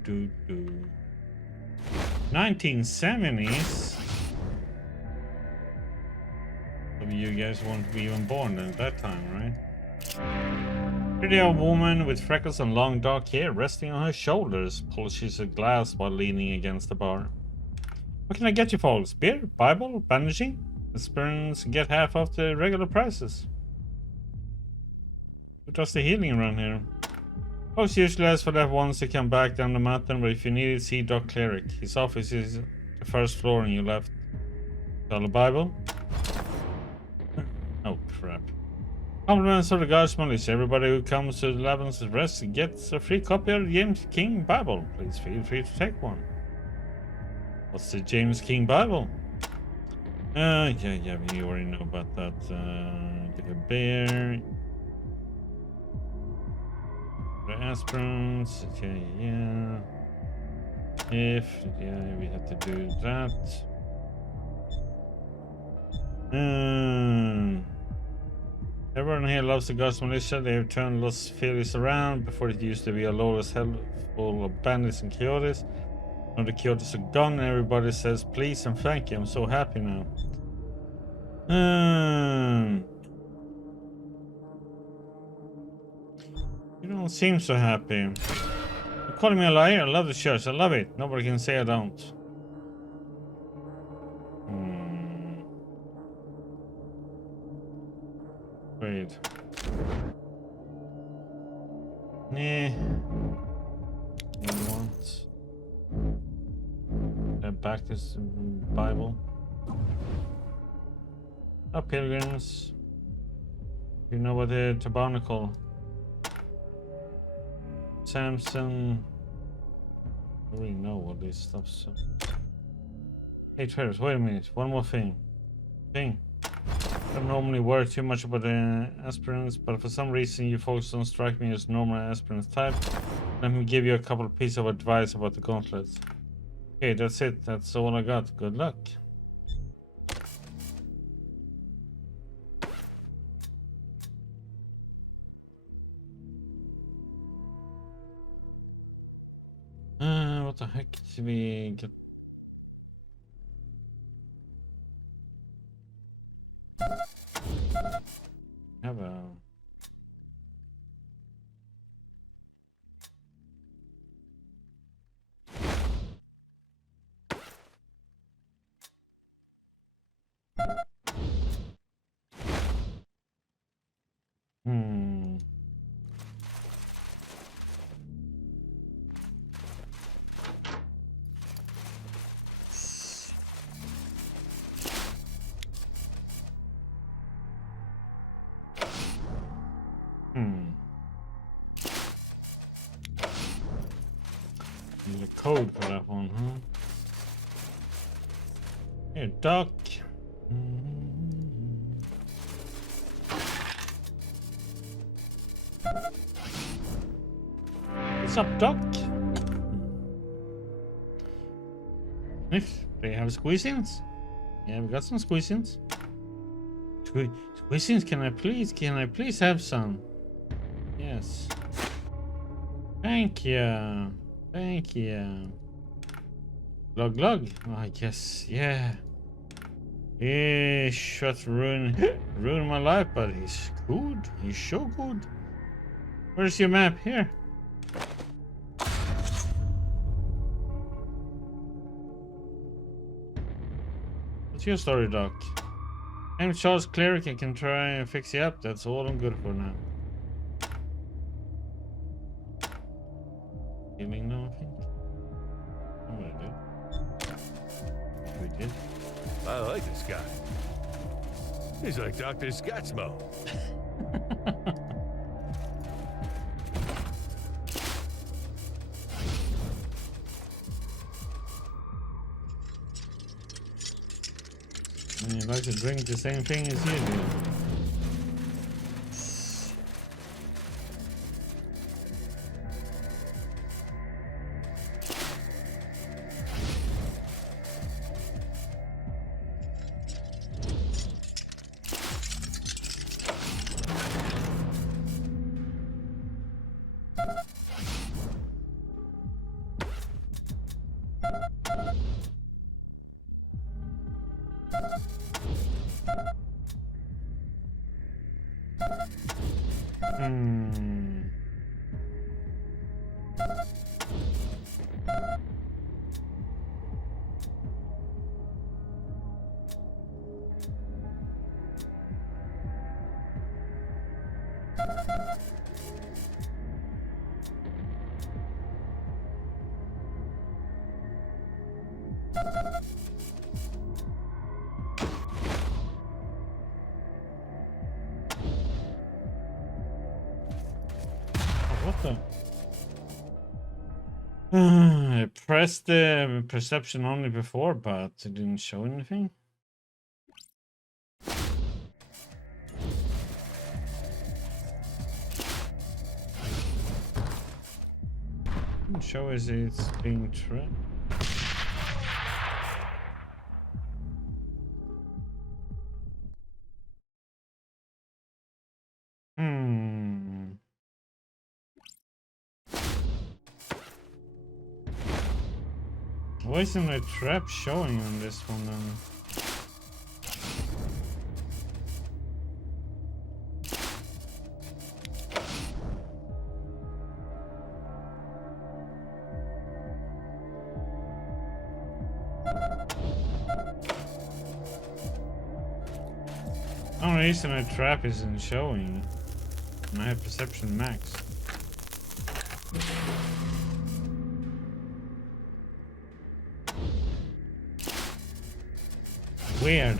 Do. 1970s. Some of you guys won't be even born at that time, right? Pretty old woman with freckles and long dark hair resting on her shoulders polishes a glass while leaning against the bar. What can I get you folks? Beer? Bible? Bandaging? Aspirins get half off the regular prices. Who does the healing around here? Folks usually ask for that once they come back down the mountain, but if you need it, see Doc Cleric. His office is the first floor and you left. Got a Bible? Oh crap. Compliments of the God's Militia. Everybody who comes to the Laban's Rest gets a free copy of the James King Bible. Please feel free to take one. What's the James King Bible? Yeah, we already know about that. Get a bear. The aspirins, yeah. We have to do that. Everyone here loves the God's Militia. They have turned Los Feliz around. Before it used to be a lawless hell full of bandits and coyotes. Now the coyotes are gone and everybody says please and thank you. I'm so happy now. You don't seem so happy. You're calling me a liar? I love the church. I love it. Nobody can say I don't. Wait. Nah. You want... back this Bible. Oh, pilgrims. You know what the tabernacle. Samson. I don't really know what this stuff so. Hey traders, wait a minute. One more thing. I don't normally worry too much about the aspirants, but for some reason you folks don't strike me as normal aspirants type. Let me give you a couple of pieces of advice about the gauntlets. Okay, that's it. That's all I got. Good luck. What the heck did we get? Have a... Hmm. Need a code for that one, huh? Here, duck. What's up, duck? If they have squeezings? Yeah, we got some squeezings. Squeezings, can I please have some? Yes. Thank you. Thank you. Glug glug. Oh, I guess, yeah. He should ruin my life, but he's good. He's so good. Where's your map? Here. What's your story, Doc? I'm Charles Cleric. I can try and fix you up. That's all I'm good for now. Healing now, I think. I'm gonna do. If we did. I like this guy. He's like Dr. Scotsmo. And you like to drink the same thing as you do. What the? I pressed the perception only before, but it didn't show anything. Didn't show as it's being trapped. Why isn't a trap showing on this one then? No reason a trap isn't showing. And I have perception max. Weird.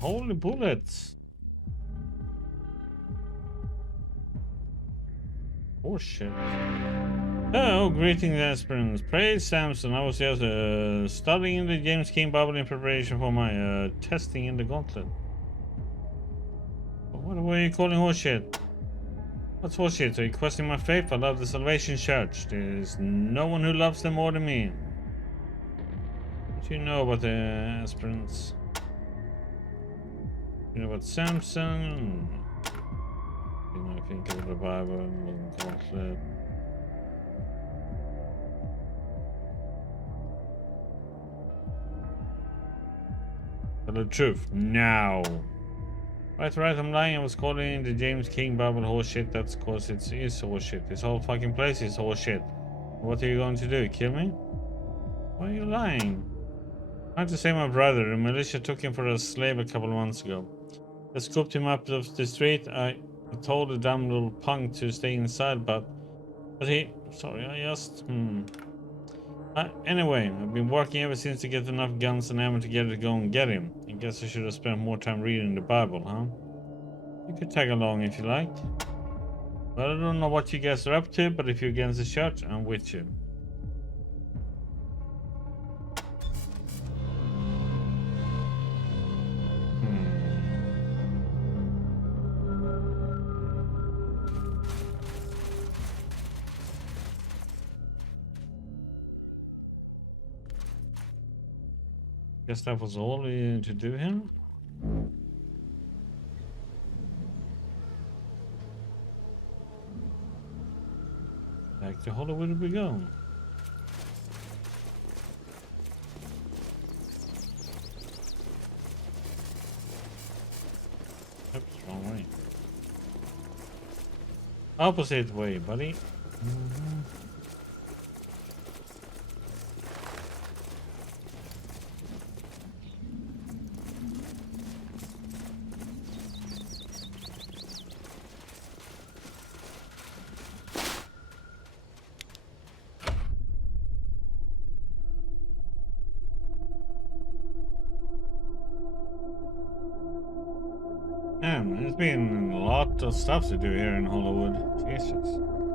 Holy bullets. Oh shit. Oh, greetings, aspirants. Praise Samson. I was just studying the James King Bible in preparation for my testing in the gauntlet. What were you calling horseshit? What's horseshit? Are you questioning my faith? I love the Salvation Church. There's no one who loves them more than me. What do you know about the aspirants? You know about Samson? You know, I think of the Bible and conflict. Tell the truth now. Right, I'm lying. I was calling the James King Bible horseshit. That's cause it is horseshit. This whole fucking place is horseshit. What are you going to do? Kill me? Why are you lying? I have to say my brother. The militia took him for a slave a couple of months ago. They scooped him up off the street. I told the dumb little punk to stay inside, but he... Sorry, I just... Anyway, I've been working ever since to get enough guns and ammo together to go and get him. I guess I should have spent more time reading the Bible, huh? You could tag along if you like. Well, I don't know what you guys are up to, but if you're against the church, I'm with you. Guess that was all we needed to do here. Back to Hollywood we go. Oops, wrong way. Opposite way, buddy. Man, there's been a lot of stuff to do here in Hollywood. Jesus.